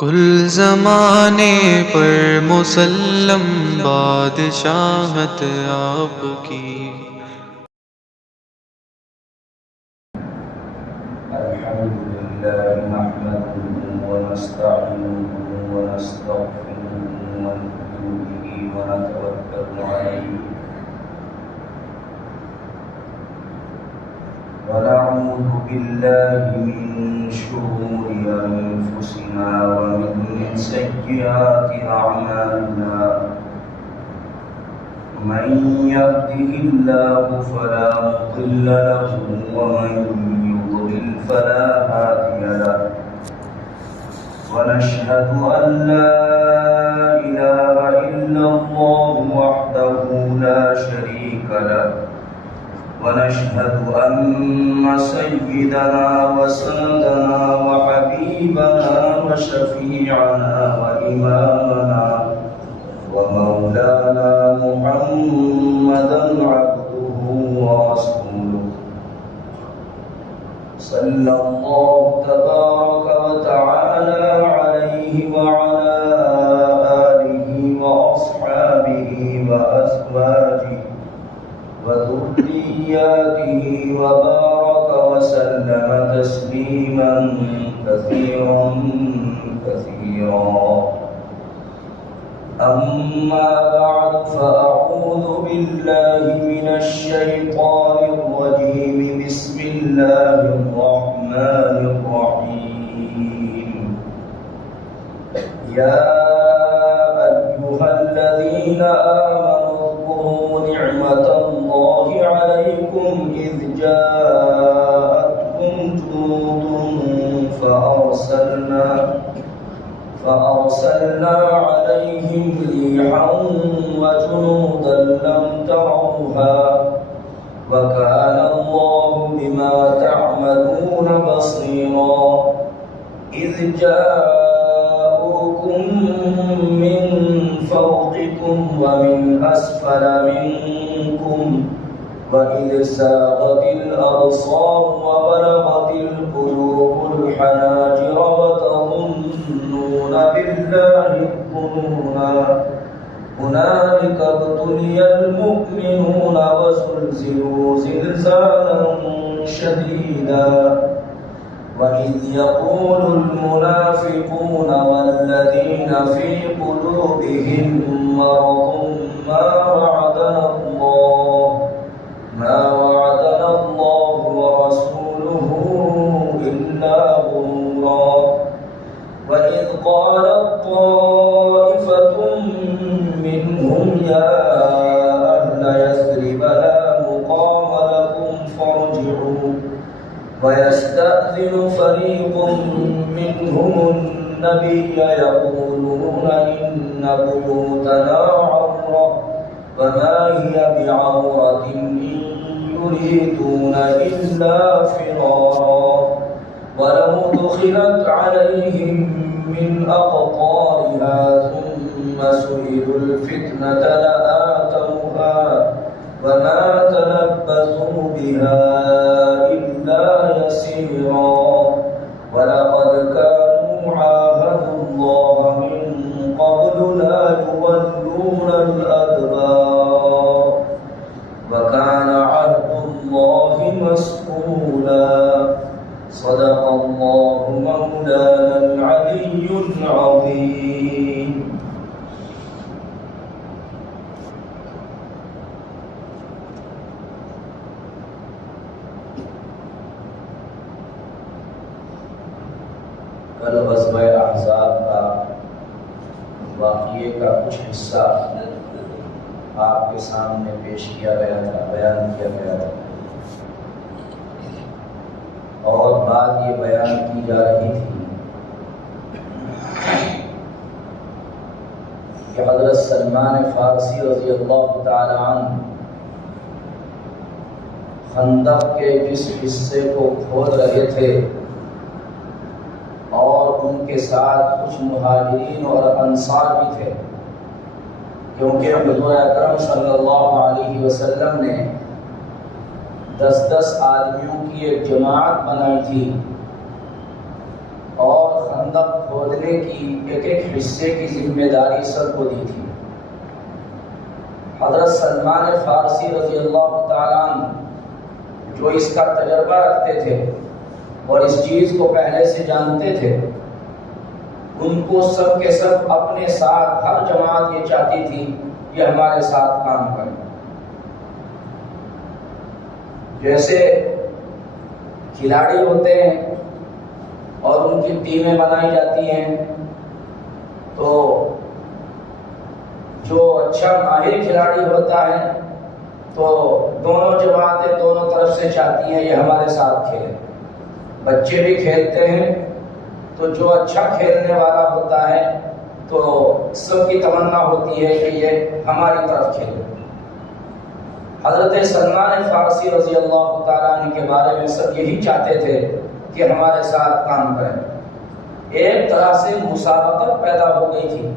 کل زمانے پر مسلم بادشاہت آپ کی۔ الحمد لله نحمده ونستعينه ونستغفره ونؤمن به ونتوكل عليه ونعوذ بالله من شرور أنفسنا ومن سيئات أعمالنا من يهده الله فلا مضل له ومن يضلل فلا هادي له ونشهد أن لا إله إلا الله وحده لا شريك له ونشهد أن سيدنا وسندنا وحبيبنا وشفيعنا وإمامنا ومولانا محمدا عبده ورسوله صلى الله تبارك وتعالى عليه وعلى آله وأصحابه وأزواجه وذرياته وبارك وسلم تسليما كثيرا أما بعد فأعوذ بالله من الشيطان الرجيم بسم الله الرحمن الرحيم يا أيها الذين آمنوا اذكروا نعمة الله عليكم إذ جاءتكم جنود فأرسلنا عليهم ريحا وجنودا لم تروها وكان الله بما تعملون بصيرا إذ جاءوكم من فوقكم ومن أسفل منكم وإذ زاغت الأبصار وبلغت القلوب الحناجر وتظنون بالله الظنونا هنالك ابتلي المؤمنون وزلزلوا زلزالا شديدا وإذ يقول المنافقون والذين في قلوبهم مرض ما وعدنا الله ورسوله إلا غرورا وإذ قالت طائفة منهم يا أهل يثرب لا مقام لكم فارجعوا ويستأذن فريق منهم النبي يقولون إن بيوتنا عورة وما هي بعورة إن يريدون إلا فرارا ولو دخلت عليهم من أقطارها ثم سئلوا الفتنة لآتوها وما تلبثوا بها إلا يسيرا ولقد كانوا عاهدوا الله من قبل لا يولون الأدبار وكان عهد الله مسؤولا صدق الله مولانا العلي العظيم. کل غزوہ احزاب کا واقعے کا کچھ حصہ آپ کے سامنے پیش کیا گیا تھا، بیان کیا گیا تھا، اور بات یہ بیان کی جا رہی تھی کہ حضرت سلمان فارسی رضی اللہ تعالی عنہ خندق کے جس حصے کو کھود رہے تھے اور ان کے ساتھ کچھ مہاجرین اور انصار بھی تھے، کیونکہ حضور اکرم صلی اللہ علیہ وسلم نے 10 آدمیوں کی ایک جماعت بنائی تھی اور خندق کھودنے کی ایک ایک حصے کی ذمہ داری سب کو دی تھی۔ حضرت سلمان فارسی رضی اللہ تعالیٰ عنہ جو اس کا تجربہ رکھتے تھے اور اس چیز کو پہلے سے جانتے تھے، ان کو سب کے سب اپنے ساتھ ہر جماعت یہ چاہتی تھی کہ ہمارے ساتھ کام کریں۔ جیسے کھلاڑی ہوتے ہیں اور ان کی ٹیمیں بنائی جاتی ہیں، تو جو اچھا ماہر کھلاڑی ہوتا ہے تو دونوں جماعتیں دونوں طرف سے چاہتی ہیں یہ ہمارے ساتھ کھیلے۔ بچے بھی کھیلتے ہیں تو جو اچھا کھیلنے والا ہوتا ہے تو سب کی تمنا ہوتی ہے کہ یہ ہماری طرف کھیلے۔ حضرت سلمان فارسی رضی اللہ تعالیٰ عنہ کے بارے میں سب یہی چاہتے تھے کہ ہمارے ساتھ کام کریں۔ ایک طرح سے مسابقت پیدا ہو گئی تھی۔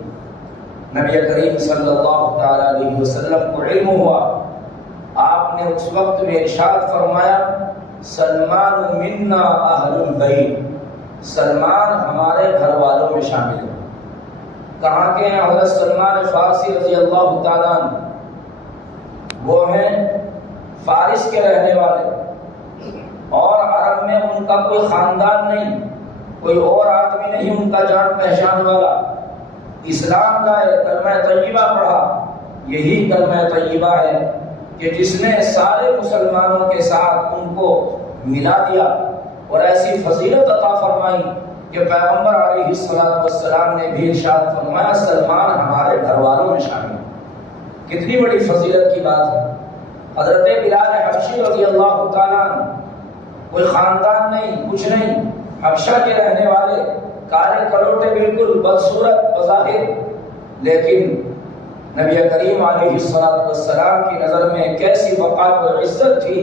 نبی کریم صلی اللہ تعالیٰ علیہ وسلم کو علم ہوا، آپ نے اس وقت میں ارشاد فرمایا سلمان منا اہل البیت، سلمان ہمارے گھر والوں میں شامل ہے۔ کہاں کے ہیں حضرت سلمان فارسی رضی اللہ تعالیٰ عنہ؟ وہ ہیں فارس کے رہنے والے، اور عرب میں ان کا کوئی خاندان نہیں، کوئی اور آدمی نہیں ان کا جان پہچان والا۔ اسلام لائے، کلمہ طیبہ پڑھا، یہی کلمہ طیبہ ہے کہ جس نے سارے مسلمانوں کے ساتھ ان کو ملا دیا اور ایسی فضیلت عطا فرمائی کہ پیغمبر علیہ السلام نے بھی ارشاد فرمایا سلمان ہمارے گھر والوں میں شامل ہے۔ کتنی بڑی فضیلت کی بات ہے۔ حضرت بلال حبشی رضی اللہ تعالیٰ عنہ، کوئی خاندان نہیں، کچھ نہیں، حبشہ کے رہنے والے، کالے کلوٹے، بالکل بدصورت بظاہر، لیکن نبی کریم علیہ السلام کی نظر میں کیسی وقار و عزت تھی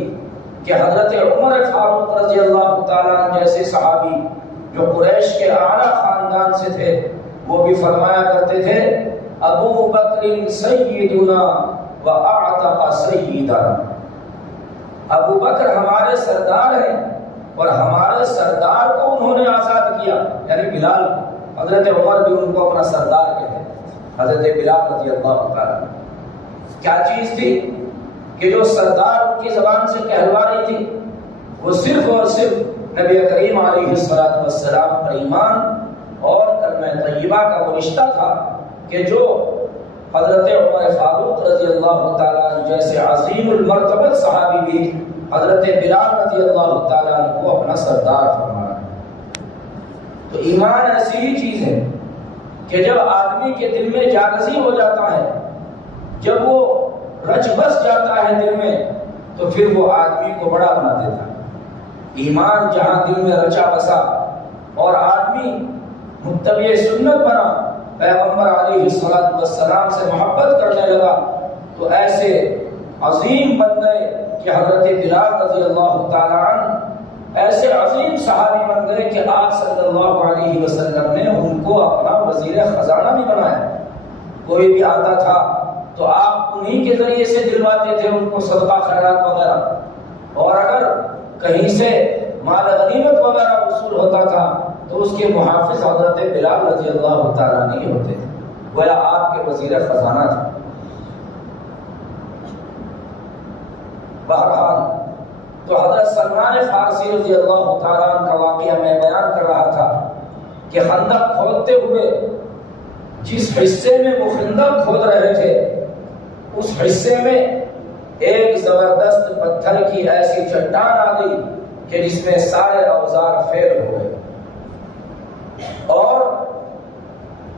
کہ حضرت عمر فاروق رضی اللہ تعالیٰ عنہ جیسے صحابی جو قریش کے اعلیٰ خاندان سے تھے، وہ بھی فرمایا کرتے تھے ابو بکر سیدنا و اعتق سیدا، ابو بکر ہمارے سردار ہیں اور ہمارے سردار کو انہوں نے آزاد کیا، یعنی بلال۔ حضرت عمر بھی ان کو اپنا سردار کہتے ہیں، حضرت بلال رضی اللہ تعالیٰ۔ کیا چیز تھی کہ جو سردار ان کی زبان سے کہلوا رہی تھی؟ وہ صرف اور صرف نبی کریم علیہ السلام پر ایمان اور کلمہ طیبہ کا وہ رشتہ تھا کہ جو حضرت عمر فاروق رضی اللہ تعالیٰ جیسے عظیم المرتبہ صحابی بھی حضرت بلال رضی اللہ تعالیٰ عنہ کو اپنا سردار فرمایا۔ تو ایمان ایسی ہی چیز ہے کہ جب آدمی کے دل میں جاگزی ہو جاتا ہے، جب وہ رچ بس جاتا ہے دل میں، تو پھر وہ آدمی کو بڑا بنا دیتا ہے۔ ایمان جہاں دل میں رچا بسا اور آدمی متبع سنت بنا، پیغمبر علیہ السلام سے محبت کرنے لگا، تو ایسے عظیم بن گئے کہ حضرت بلال رضی اللہ تعالیٰ عنہ ایسے عظیم صحابی بن گئے کہ آپ صلی اللہ علیہ وسلم نے ان کو اپنا وزیر خزانہ بھی بنایا۔ کوئی بھی آتا تھا تو آپ انہی کے ذریعے سے دلواتے تھے ان کو صدقہ خیرات وغیرہ، اور اگر کہیں سے مال غنیمت وغیرہ وصول ہوتا تھا تو اس کے محافظ حضرت بلال رضی اللہ تعالیٰ نہیں ہوتے تھے، گویا آپ کے وزیر خزانہ تھے۔ بہرحال تو حضرت سلمان فارسی رضی اللہ تعالیٰ عنہ کا واقعہ میں بیان کر رہا تھا کہ خندق کھودتے ہوئے جس حصے میں وہ خندق کھود رہے تھے، اس حصے میں ایک زبردست پتھر کی ایسی چٹان آ گئی کہ جس میں سارے اوزار فیل ہو گئے، اور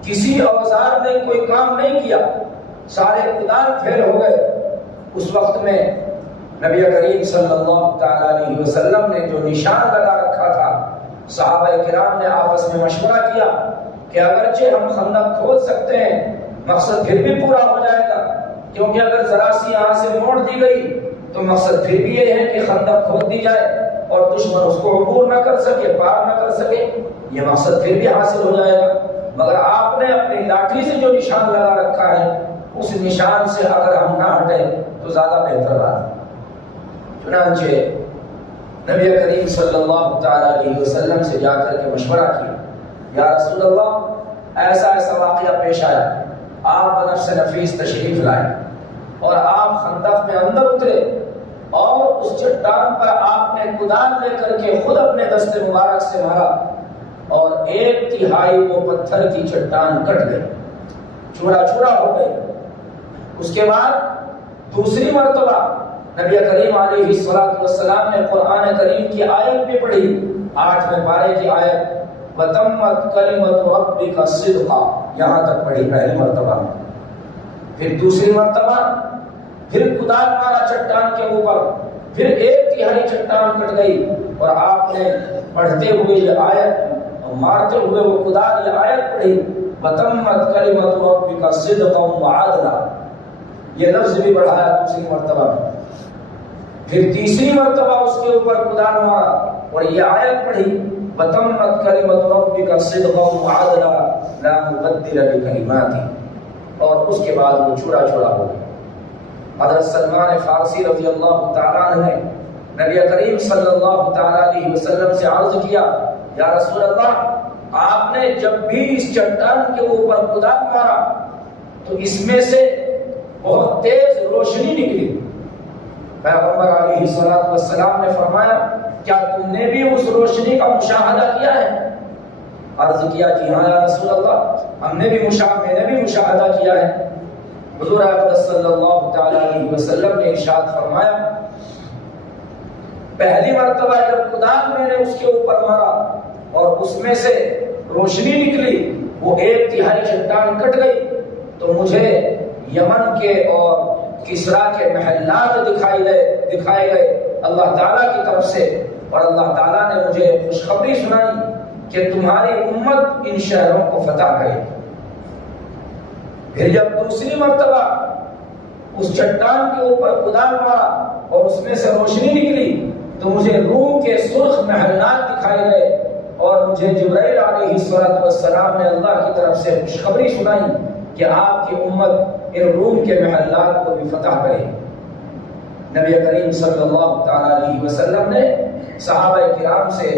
کسی اوزار نے کوئی کام نہیں کیا، سارے کدال فیل ہو گئے۔ اس وقت میں نبی کریم صلی اللہ تعالیٰ علیہ وسلم نے جو نشان لگا رکھا تھا، صحابہ کرام نے آپس میں مشورہ کیا کہ اگرچہ ہم خندق کھود سکتے ہیں، مقصد پھر بھی پورا ہو جائے گا، کیونکہ اگر ذرا سی یہاں سے موڑ دی گئی تو مقصد پھر بھی یہ ہے کہ خندق کھود دی جائے اور دشمن اس کو عبور نہ کر سکے، پار نہ کر سکے، یہ مقصد پھر بھی حاصل ہو جائے گا۔ مگر آپ نے اپنی لاٹھی سے جو نشان لگا رکھا ہے، اس نشان سے اگر ہم نہ ہٹے تو زیادہ بہتر بات ہے۔ چنانچہ نبی کریم صلی اللہ تعالیٰ علیہ وسلم سے جا کر کے مشورہ کیا یا رسول اللہ ایسا ایسا واقعہ پیش آیا، آپ بنفس نفیس تشریف لائے اور آپ خندق میں اندر اترے اور اس چٹان پر آپ نے کدال لے کر کے خود اپنے دست مبارک سے مارا اور 1/3 وہ پتھر کی چٹان کٹ گئی، چورا چورا ہو گئی۔ اس کے بعد دوسری مرتبہ نبی کریم علیہ الصلوۃ والسلام نے قرآن کریم کی آیت بھی پڑھی، 8ویں پارے کی آیت وَتَمَّتْ كَلِمَةُ رَبِّكَ صِدْقًا، یہاں تک پڑھی پہلی مرتبہ میں۔ پھر دوسری مرتبہ پھر کدال مارا چٹان کے اوپر، پھر 1/3 چٹان کٹ گئی اور آپ نے پڑھتے ہوئے یہ آیت اور مارتے ہوئے وہ کدال یہ آیت پڑھی وَتَمَّتْ كَلِمَةُ رَبِّكَ صِدْقًا وَعَدْلًا، یہ لفظ بھی بڑھایا دوسری مرتبہ میں۔ پھر تیسری مرتبہ اس کے اوپر کدال مارا اور یہ آیت پڑھی وَتَمَّتْ كَلِمَةُ رَبِّكَ صِدْقًا وَعَدْلًا لَا مُبَدِّلَ لِكَلِمَاتِهِ، اور اس کے بعد وہ چورا چورا ہو گیا۔ حضرت سلمان فارسی رضی اللہ تعالیٰ عنہ نے نبی کریم صلی اللہ تعالیٰ علیہ وسلم سے عرض کیا، یا رسول اللہ آپ نے جب بھی اس چٹان کے اوپر کدال مارا تو اس میں سے بہت تیز روشنی نکلی۔ پیغمبر علیہ الصلوۃ والسلام نے فرمایا کیا تم نے بھی اس روشنی کا مشاہدہ کیا ہے؟ عرض کیا جی ہاں یا رسول اللہ میں نے بھی مشاہدہ کیا ہے۔ حضور اقدس صلی اللہ تعالی علیہ وسلم نے ارشاد فرمایا پہلی مرتبہ جب کدال میں نے اس کے اوپر مارا اور اس میں سے روشنی نکلی، وہ 1/3 چٹان کٹ گئی تو مجھے یمن کے اور کسرا کے محلات دکھائے گئے اللہ تعالیٰ کی طرف سے، اور اللہ تعالیٰ نے مجھے خوشخبری سنائی کہ تمہاری امت ان شہروں کو فتح کرے۔ پھر جب دوسری مرتبہ اس چٹان کے اوپر کدال مارا اور اس میں سے روشنی نکلی تو مجھے روم کے سرخ محلات دکھائے گئے اور مجھے جبرائیل علیہ السلام نے اللہ کی طرف سے خوشخبری سنائی کہ آپ کی امت ان روم کے محلات کو بھی فتح کرے۔ نبی کریم صلی اللہ تعالی علیہ وسلم نے صحابہ کرام سے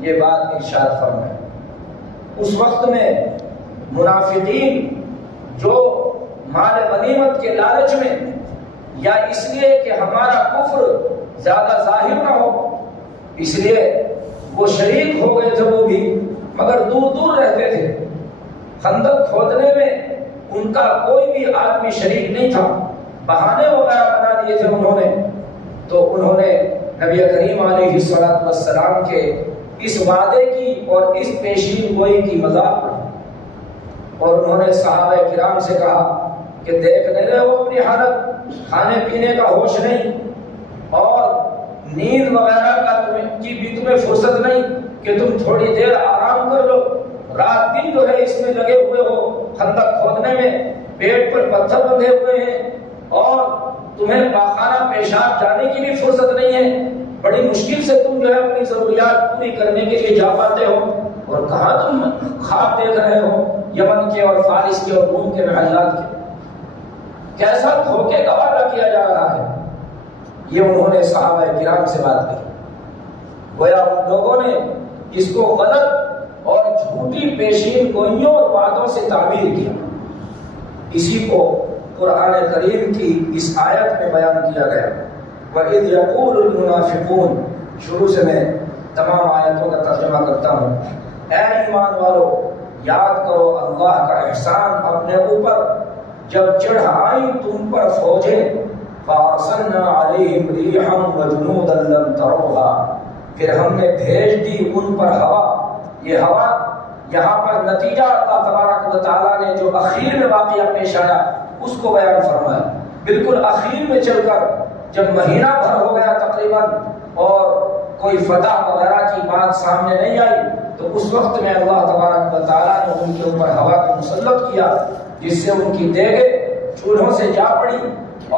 یہ بات ارشاد فرمائی۔ اس وقت میں منافقین جو مال غنیمت کے لالچ میں یا اس لیے کہ ہمارا کفر زیادہ ظاہر نہ ہو اس لیے وہ شریک ہو گئے تھے، وہ بھی مگر دور دور رہتے تھے، خندق کھودنے میں ان کا کوئی بھی آدمی شریک نہیں تھا، بہانے وغیرہ بنا دیے تھے انہوں نے، تو انہوں نے نبی کریم علیہ السلام کے اس وعدے کی اور اس پیشین گوئی کی مذاق پڑھی اور انہوں نے صحابہ کرام سے کہا کہ دیکھ نہیں رہے ہو اپنی حالت، کھانے پینے کا ہوش نہیں اور نیند وغیرہ کا تمہیں فرصت نہیں کہ تم تھوڑی دیر آرام کر لو، رات دن جو ہے اس میں لگے ہوئے ہو خندق کھودنے میں، پیٹ پر پتھر بندھے ہوئے ہیں اور تمہیں پاخانہ پیشاب جانے کی بھی فرصت نہیں ہے، بڑی مشکل سے تم جو ہے اپنی ضروریات پوری کرنے کے لیے جا پاتے ہو، اور کہاں تم خواب دیکھ رہے ہو یمن کے اور فارس کے اور روم کے محلات کے، کیسا دھوکے کا وعدہ کیا جا رہا ہے۔ یہ انہوں نے صحابہ کرام سے بات کی، گویا ان لوگوں نے اس کو غلط اور جھوٹی پیشین گوئیوں اور وعدوں سے تعبیر کیا۔ اسی کو قرآن کریم کی اس آیت میں بیان کیا گیا، وَإِذْ يَقُولُ الْمُنَافِقُونَ، شروع سے میں تمام آیتوں کا ترجمہ کرتا ہوں۔ اے ایمان والو یاد کرو اللہ کا احسان اپنے اوپر جب چڑھ آئی تم پر فوجیں، فَأَرْسَلْنَا عَلَيْهِمْ رِيحًا وَجُنُودًا لَمْ تَرَوْهَا، پھر ہم نے بھیج دی ان پر ہوا۔ یہ ہوا یہاں پر نتیجہ اللہ تبارک و تعالیٰ نے جو اخیر میں واقعہ پیش آیا اس کو بیان فرمایا۔ بالکل اخیر میں چل کر جب مہینہ بھر ہو گیا تقریباً اور کوئی فتح وغیرہ کی بات سامنے نہیں آئی تو اس وقت میں اللہ تبارک و تعالیٰ نے ان کے اوپر ہوا کو مسلط کیا، جس سے ان کی دیگیں چولہوں سے جا پڑی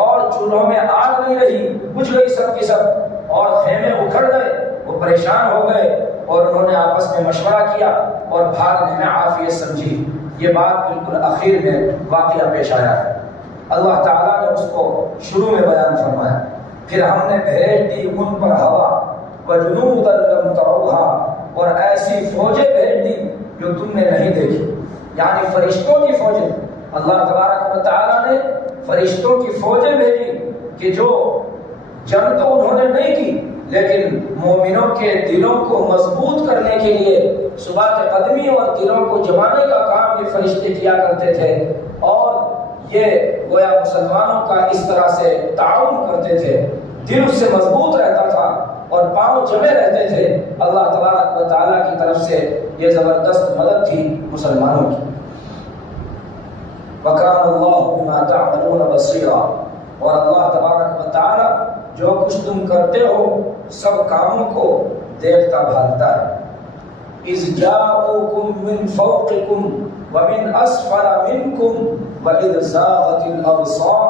اور چولہوں میں آگ نہیں رہی، بجھ گئی سب کی سب، اور خیمے اکھڑ گئے، وہ پریشان ہو گئے اور انہوں نے آپس میں مشورہ کیا اور بھاگنے میں عافیت سمجھی۔ یہ بات بالکل اخیر میں واقعہ پیش آیا ہے، اللہ تعالیٰ نے اس کو شروع میں بیان فرمایا۔ پھر ہم نے بھیج دی ان پر ہوا، وَجُنُودًا لَمْ تَرَوْهَا، اور ایسی فوجیں بھیج دی جو تم نے نہیں دیکھی. یعنی فرشتوں کی فوجیں، اللہ تبارک و تعالیٰ نے فرشتوں کی فوجیں بھیجی کہ جو جنگ تو انہوں نے نہیں کی لیکن مومنوں کے دلوں کو مضبوط کرنے کے لیے صبح کے قدمی اور دلوں کو جمانے کا کام یہ فرشتے کیا کرتے تھے، اور یہ گویا مسلمانوں کا اس طرح سے تعاون کرتے تھے، دل اس سے مضبوط رہتا تھا اور پاؤں جمے رہتے تھے. اللہ تبارک و تعالیٰ کی طرف سے یہ زبردست مدد تھی مسلمانوں کی. وَكَانَ اللَّهُ بِمَا تَعْمَلُونَ بَصِيرًا، اور اللہ تبارک و تعالیٰ جو کچھ تم کرتے ہو سب کاموں کو دیکھتا بھالتا ہے. اِذْ جَاءُوكُم مِّن فَوْقِكُمْ وَمِنْ أَسْفَلَ مِنْكُمْ وَإِذْ زَاغَتِ الْأَبْصَارُ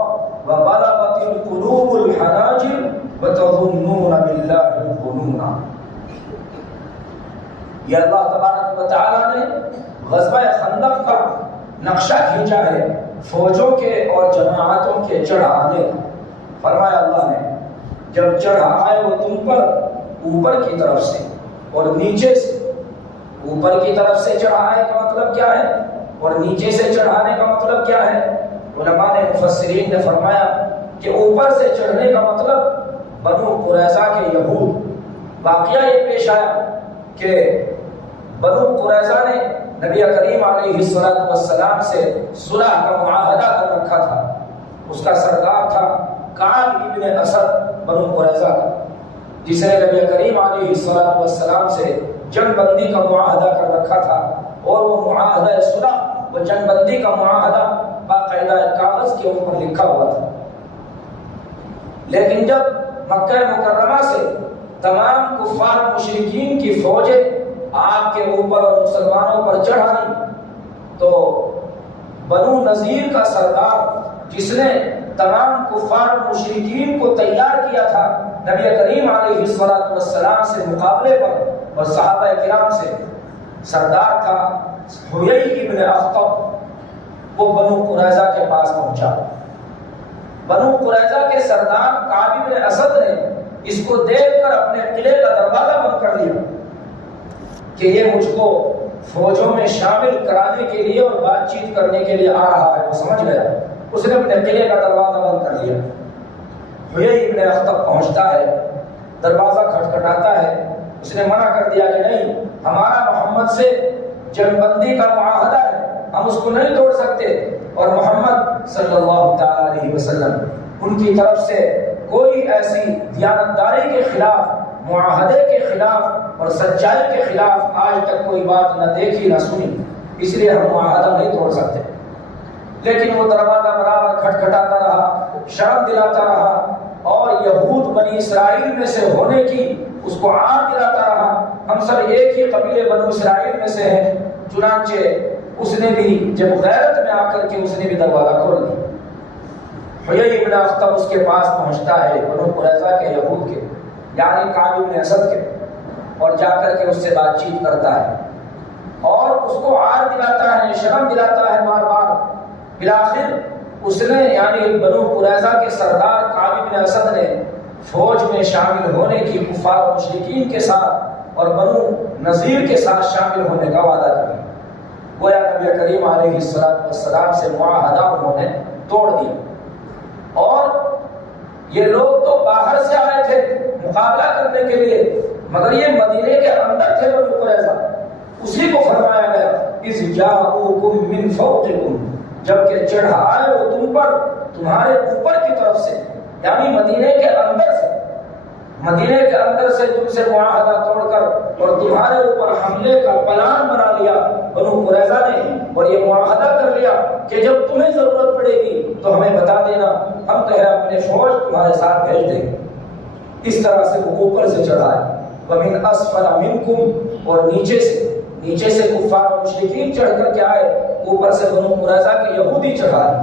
وَبَلَغَتِ الْقُلُوبُ الْحَنَاجِرَ وَتَظُنُّونَ بِاللَّهِ الظُّنُونَ. یہ اللہ تبارک و تعالیٰ نے غزوہ خندق کا نقشہ کھینچا ہے فوجوں کے اور جماعتوں کے چڑھ آنے کا. فرمایا اللہ نے جب چڑھ آئے وہ تم پر اوپر کی طرف سے اور نیچے سے. اوپر کی طرف سے چڑھائے کا مطلب کیا ہے اور نیچے سے چڑھانے کا مطلب کیا ہے؟ علماء نے مفسرین نے فرمایا کہ اوپر سے چڑھنے کا مطلب بنو قریظہ کے یہود. واقعہ یہ پیش آیا کہ بنو قریظہ نے نبی کریم علیہ السلام سے صلح کا معاہدہ کر رکھا تھا. اس کا سردار تھا کعب ابن اسد بنو قریظہ کا، جس نے نبی کریم علیہ السلام سے جنگ بندی کا معاہدہ کر رکھا تھا. اور وہ معاہدہ صلح، وہ جنگ بندی کا معاہدہ باقاعدہ کاغذ کے اوپر لکھا ہوا تھا. لیکن جب مکہ مکرمہ سے تمام کفار مشرکین کی فوجیں آپ کے اوپر اور مسلمانوں پر چڑھ آئی تو بنو نذیر کا سردار جس نے تمام کفار مشرکین کو تیار کیا تھا نبی کریم علیہ السلام سے مقابلے پر اور صحابہ کرام سے، سردار تھا حیی ابن اخطب. وہ بنو قریظہ کے پاس پہنچا. بنو قریظہ کے سردار کعب ابن اسد نے اس کو دیکھ کر اپنے قلعے کا دروازہ بند کر دیا کہ یہ مجھ کو فوجوں میں شامل کرانے کے لیے اور بات چیت کرنے کے لیے آ رہا ہے. وہ سمجھ گیا، اس نے اپنے قلعے کا دروازہ بند کر دیا. حیی ابن اخطب پہنچتا ہے، دروازہ کھٹکھٹاتا ہے. اس نے منع کر دیا کہ نہیں، ہمارا محمد سے جنگ بندی کا معاہدہ ہے، ہم اس کو نہیں توڑ سکتے. اور محمد صلی اللہ تعالی علیہ وسلم ان کی طرف سے کوئی ایسی دیانتداری کے خلاف، معاہدے کے خلاف اور سچائی کے خلاف آج تک کوئی بات نہ دیکھی نہ سنی، اس لیے ہم معاہدہ نہیں توڑ سکتے. لیکن وہ دروازہ برابر کھٹکھٹاتا رہا، شرم دلاتا رہا اور یہود بنی اسرائیل میں سے ہونے کی اس کو عار دلاتا رہا. ہم سب ایک ہی قبیلے بنو اسرائیل میں سے ہیں. چنانچہ اس نے بھی جب غیرت میں آ کر کے اس نے بھی دروازہ کھول دیا. حیی ابن اخطب اس کے پاس پہنچتا ہے بنو قریظہ کے یہود کے، یعنی کعب ابن اسد کے، اور جا کر کے اس سے بات چیت کرتا ہے اور اس کو عار دلاتا ہے، شرم دلاتا ہے بار بار. بالآخر اس نے یعنی بنو قریظہ کے سردار کعب ابن اسد نے فوج میں شامل ہونے کی کفار و مشرکین کے ساتھ اور بنو نذیر کے ساتھ شامل ہونے کا وعدہ کیا. گویا نبی کریم علیہ السلام سے معاہدہ انہوں نے توڑ دیا. اور یہ لوگ تو باہر سے آئے تھے مقابلہ کرنے کے لیے، مگر یہ مدینے کے اندر تھے بنو قریظہ. اسی کو فرمایا گیا اذ جاءوکم من فوقکم، جبکہ چڑھ آئے وہ تم پر تمہارے اوپر کی طرف سے، یعنی مدینے کے اندر سے. مدینے کے اندر سے تم سے معاہدہ توڑ کر اور تمہارے اوپر حملے کا پلان بنا لیا بنو قریظہ نے، اور یہ معاہدہ کر لیا کہ جب تمہیں ضرورت پڑے گی تو ہمیں بتا دینا، ہم تو اپنے فوج تمہارے ساتھ بھیج دیں گے. اس طرح سے وہ اوپر سے چڑھائے. وَمِنْ أَسْفَلَ مِنْكُمْ، اور نیچے سے کفار و مشرکین چڑھ کر کے آئے، اوپر سے بنو قریظہ کے یہودی چڑھائے.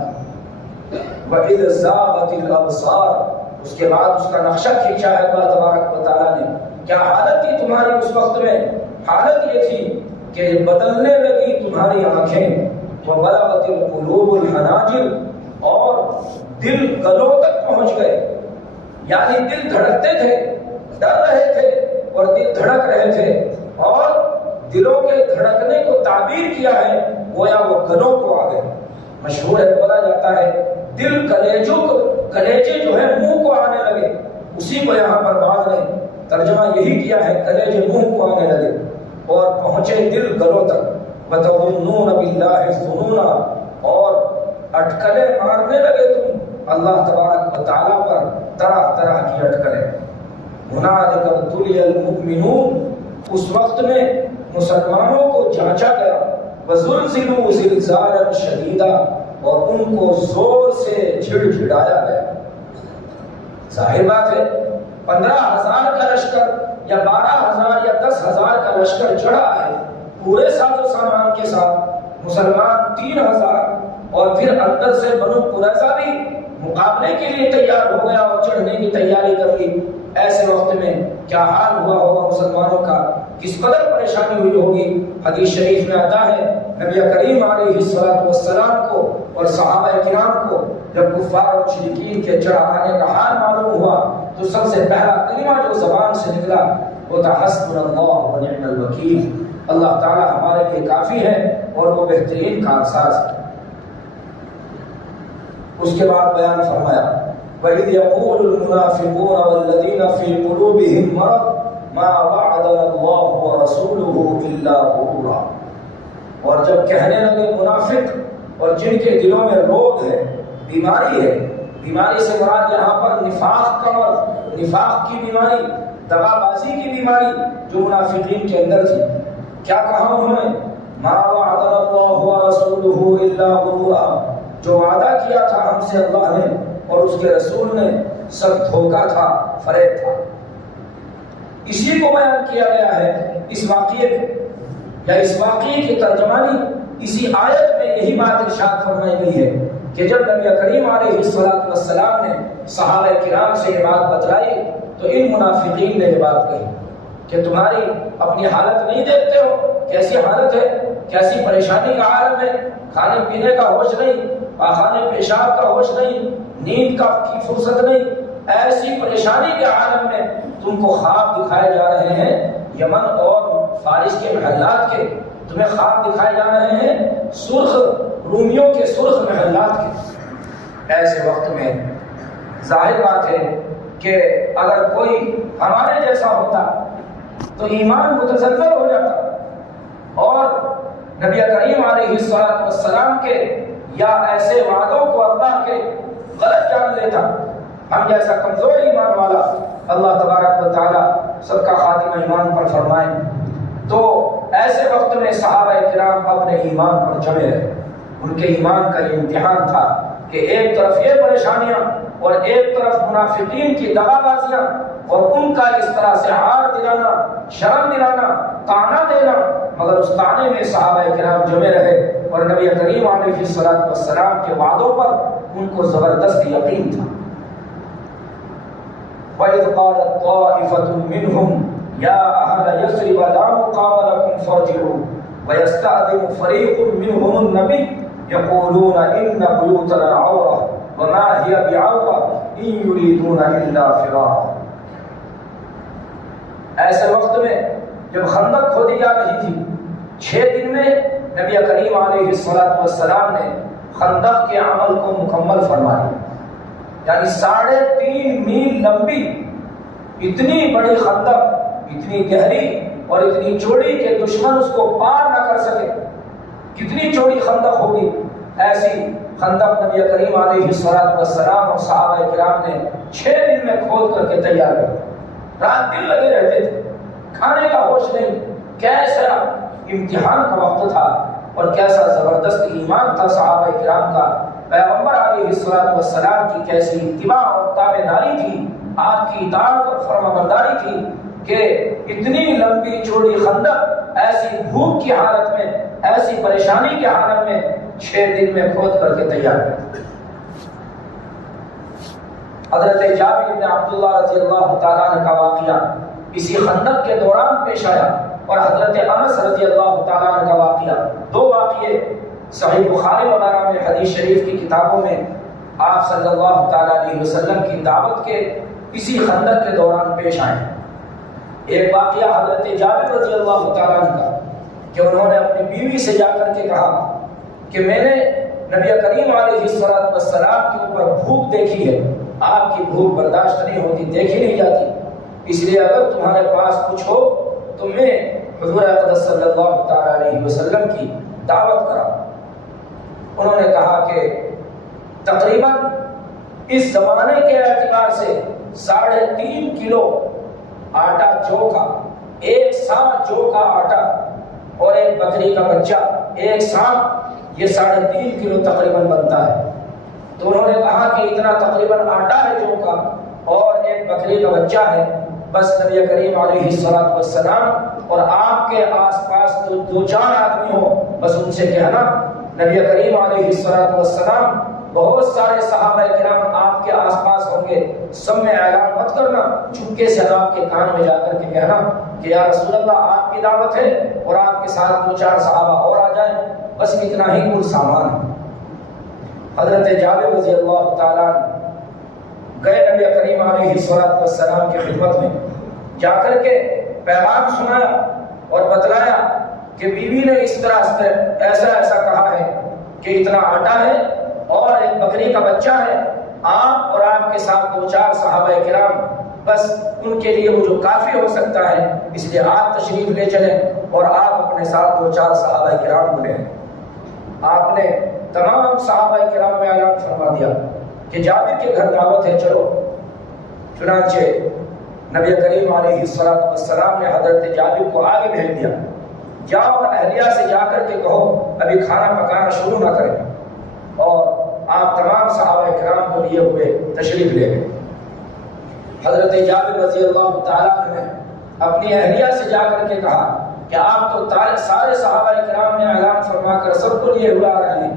وَإِذْ زَاغَتِ الْأَبْصَارُ، اس کے بعد اس کا نقشہ کھینچا ہے اللہ تبارک و تعالیٰ نے. کیا حالت تھی تمہاری اس وقت میں؟ حالت یہ تھی کہ بدلنے لگی تمہاری آنکھیں. وَبَلَغَتِ الْقُلُوبُ الْحَنَاجِرَ، اور دل گلوں تک پہنچ گئے. یعنی دل دھڑکتے تھے، ڈر رہے تھے اور دل دھڑک رہے تھے، اور دلوں کے دھڑکنے کو تعبیر کیا ہے گویا وہ گلوں کو آ گئے. مشہور ہے، بولا جاتا ہے دل کلیجے جو ہے منہ کو آنے لگے، اسی کو یہاں پر بعض نے ترجمہ یہی کیا ہے کلیجے منہ کو آنے لگے اور پہنچے دل گلوں تک. وَتَظُنُّونَ بِاللَّهِ الظُّنُونَ، اور اٹکلے مارنے لگے تم اللہ تبارک و تعالیٰ پر طرح طرح کی اٹکلیں. هُنَالِكَ ابْتُلِيَ الْمُؤْمِنُونَ، اس وقت میں مسلمانوں کو جانچا گیا. وَزُلْزِلُوا زِلْزَالًا شَدِيدًا، اور ان کو زور سے جھڑجھڑایا گیا. ظاہر بات ہے 15,000 کا لشکر یا 12,000 یا 10,000 کا لشکر چڑھا ہے پورے ساز و سامان کے ساتھ، مسلمان 3,000، اور پھر اندر سے بنو قریظہ بھی مقابلے کے لیے تیار ہو گیا اور چڑھنے کی تیاری کر لی. ایسے وقت میں کیا حال ہوا ہوگا مسلمانوں کا، کس قدر پریشانی ہوئی ہوگی. حدیث شریف میں آتا ہے نبی کریم علیہ السلام کو اور صحابہ کرام کو جب کفار اور مشرکین کے چڑھ آنے کا حال معلوم ہوا تو سب سے پہلا کلمہ جو زبان سے نکلا وہ تھا حسبنا اللہ ونعم الوکیل، اللہ تعالی ہمارے لیے کافی ہے اور وہ بہترین کارساز ہے. اس کے بعد بیان فرمایا وَإِذْ يَقُولُ الْمُنَافِقُونَ وَالَّذِينَ فِي قُلُوبِهِم مَّرَضٌ مَّا وَعَدَنَا اللَّهُ وَرَسُولُهُ إِلَّا غُرُورًا، اور جب کہنے لگے منافق اور جن کے دلوں میں روگ ہے، بیماری ہے، بیماری سے مراد یہاں پر نفاق کی بیماری، دغا بازی کی بیماری جو منافقین کے اندر تھی. کیا کہا انہوں نے؟ مَا وَعَدَنَا اللَّهُ وَرَسُولُهُ إِلَّا غُرُورًا، جو وعدہ کیا تھا ہم سے اللہ نے اور اس کے رسول نے سب دھوکہ تھا، فریب تھا. اسی کو بیان کیا گیا ہے اس واقعے میں، یا اس واقعے کی ترجمانی اسی آیت میں یہی بات ارشاد فرمائی گئی ہے کہ جب نبی کریم علیہ السلام نے صحابہ کرام سے یہ بات بتلائی تو ان منافقین نے یہ بات کہی کہ تمہاری اپنی حالت نہیں دیکھتے ہو، کیسی حالت ہے، کیسی پریشانی کا عالم ہے، کھانے پینے کا ہوش نہیں، پاخانے پیشاب کا ہوش نہیں، نیند کی فرصت نہیں، ایسی پریشانی کے عالم میں تم کو خواب دکھائے جا رہے ہیں یمن اور فارس کے محلات کے، تمہیں خواب دکھائے جا رہے ہیں سرخ رومیوں کے سرخ محلات کے. ایسے وقت میں ظاہر بات ہے کہ اگر کوئی ہمارے جیسا ہوتا تو ایمان متزلزل ہو جاتا اور نبی کریم علیہ السلام کے یا ایسے وعدوں کو اللہ کے غلط جان لیتا. ہم جیسا کمزور ایمان والا اللہ تبارک و تعالیٰ سب کا خاتمہ ایمان پر فرمائے. تو ایسے وقت میں صحابہ کرام اپنے ایمان پر جمے رہے. ان کے ایمان کا یہ امتحان تھا کہ ایک طرف یہ پریشانیاں اور ایک طرف منافقین کی دغا بازیاں اور ان کا اس طرح سے ہار دلانا، شرم دلانا، طعنہ دینا، مگر اس طعنے میں صحابہ کرام جمے رہے اور نبی کریم علیہ السلام کے وعدوں پر ان کو زبردست یقین تھا. وَإِذْ قَالَتْ طَائِفَةٌ مِّنْهُمْ يَا أَهْلَ يَثْرِبَ لَا مُقَامَ لَكُمْ فَارْجِعُوا وَيَسْتَأْذِنُ فَرِيقٌ مِّنْهُمُ النَّبِيَّ يَقُولُونَ إِنَّ بُيُوتَنَا عَوْرَةٌ وَمَا هِيَ بِعَوْرَةٍ إِن يُرِيدُونَ إِلَّا فِرَارًا. ایسے وقت میں جب خندق کھودی جا رہی تھی 6 دن میں نبی کریم علیہ السلام نے خندق کے عمل کو مکمل فرما لیا. یعنی 3.5 میل لمبی اتنی بڑی خندق، اتنی گہری اور اتنی چوڑی کہ دشمن اس کو پار نہ کر سکے. کتنی چوڑی خندق ہوگی؟ ایسی خندق نبی کریم علیہ السلام اور صحابہ کرام نے 6 دن میں کھود کر کے تیار کر. رات دن لگے رہتے تھے، کھانے کا ہوش نہیں. کیسا امتحان کا وقت تھا اور کیسا زبردست ایمان تھا صحابہ کرام کا. پیغمبر علیہ السلام کی کیسی اتباع اور تابعداری تھی، آپ کی اطاعت اور فرمانبرداری تھی کہ اتنی لمبی چوڑی خندق ایسی بھوک کی حالت میں، ایسی پریشانی کی حالت میں 6 دن میں کھود کر کے تیار کر. حضرت جابر بن عبداللہ رضی اللہ تعالیٰ عنہ کا واقعہ اسی خندق کے دوران پیش آیا اور حضرت انس رضی اللہ تعالیٰ عنہ کا واقعہ، 2 واقعے صحیح بخاری وغیرہ میں حدیث شریف کی کتابوں میں آپ صلی اللہ تعالیٰ علیہ وسلم کی دعوت کے اسی خندق کے دوران پیش آئے. ایک واقعہ حضرت جابر رضی اللہ تعالیٰ عنہ کا کہ انہوں نے اپنی بیوی سے جا کر کے کہا کہ میں نے نبی کریم علیہ السلام کے اوپر بھوک دیکھی ہے، آپ کی بھوک برداشت نہیں ہوتی، دیکھی نہیں جاتی، اس لیے اگر تمہارے پاس کچھ ہو تو میں حضور اقدس صلی اللہ تعالیٰ علیہ وسلم کی دعوت کرا۔ انہوں نے کہا کہ تقریباً اس زمانے کے اعتبار سے 3.5 کلو آٹا جو کا، 1 سا جو کا آٹا اور ایک بکری کا بچہ ایک ساتھ یہ 3.5 کلو تقریباً بنتا ہے۔ تو انہوں نے کہا کہ اتنا تقریباً آٹا ہے جو کا اور ایک بکری کا بچہ ہے، بس نبی کریم علیہ السلام اور آپ کے آس پاس جو 2-4 آدمی ہو، بس ان سے کہنا نبی کریم علیہ السلام بہت سارے صحابہ کرام آپ کے آس پاس ہوں گے، سب میں اعلان مت کرنا، چپکے سے آپ کے کان میں جا کر کے کہنا کہ یا رسول اللہ آپ کی دعوت ہے اور آپ کے ساتھ 2-4 صحابہ اور آ جائیں، بس اتنا ہی کل سامان ہے۔ حضرت جابر رضی اللہ تعالیٰ گئے نبی کریم علیہ السلام کی خدمت میں، جا کر کے پیغام سنایا اور بتلایا کہ بیوی نے اس طرح سے ایسا کہا ہے کہ اتنا آٹا ہے اور ایک بکری کا بچہ ہے، آپ اور آپ کے ساتھ 2-4 صحابہ کرام، بس ان کے لیے وہ جو کافی ہو سکتا ہے، اس لیے آپ تشریف لے چلیں اور آپ اپنے ساتھ 2-4 صحابہ کرام کو لیں۔ آپ نے تمام صحابہ کرام میں اعلان فرما دیا کہ جابر کے گھر دعوت ہے، چلو۔ چنانچہ نبی کریم علیہ السلام نے حضرت جابر کو آگے بھیج دیا، جاؤ اور اہلیہ سے جا کر کے کہو ابھی کھانا پکانا شروع نہ کریں، اور آپ تمام صحابہ کرام کو لیے ہوئے تشریف لے گئے۔ حضرت جابر رضی اللہ تعالیٰ نے اپنی اہلیہ سے جا کر کے کہا کہ آپ تو سارے صحابہ کرام نے اعلان فرما کر سب کو لیے ہوئے آ رہے ہیں۔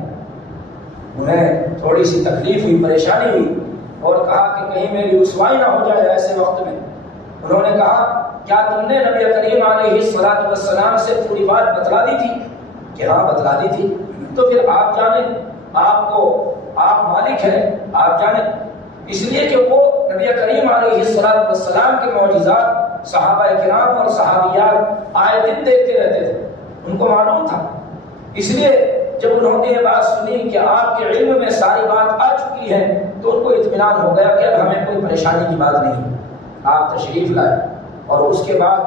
انہیں تھوڑی سی تکلیف ہوئی، پریشانی ہوئی، اور کہا کہ کہیں میری رسوائی نہ ہو جائے ایسے وقت میں۔ انہوں نے کہا کیا تم نے نبی کریم علیہ السلام سے پوری بات بتلا دی تھی؟ کہ ہاں بتلا دی تھی۔ تو پھر آپ جانیں، آپ مالک ہیں، آپ جانیں، اس لیے کہ وہ نبی کریم علیہ السلام کے معجزات صحابہ کرام اور صحابیات آئے دن دیکھتے رہتے تھے، ان کو معلوم تھا۔ اس لیے جب انہوں نے یہ بات سنی کہ آپ کے علم میں ساری بات آ چکی ہے تو ان کو اطمینان ہو گیا کہ اب ہمیں کوئی پریشانی کی بات نہیں۔ آپ تشریف لائے اور اس کے بعد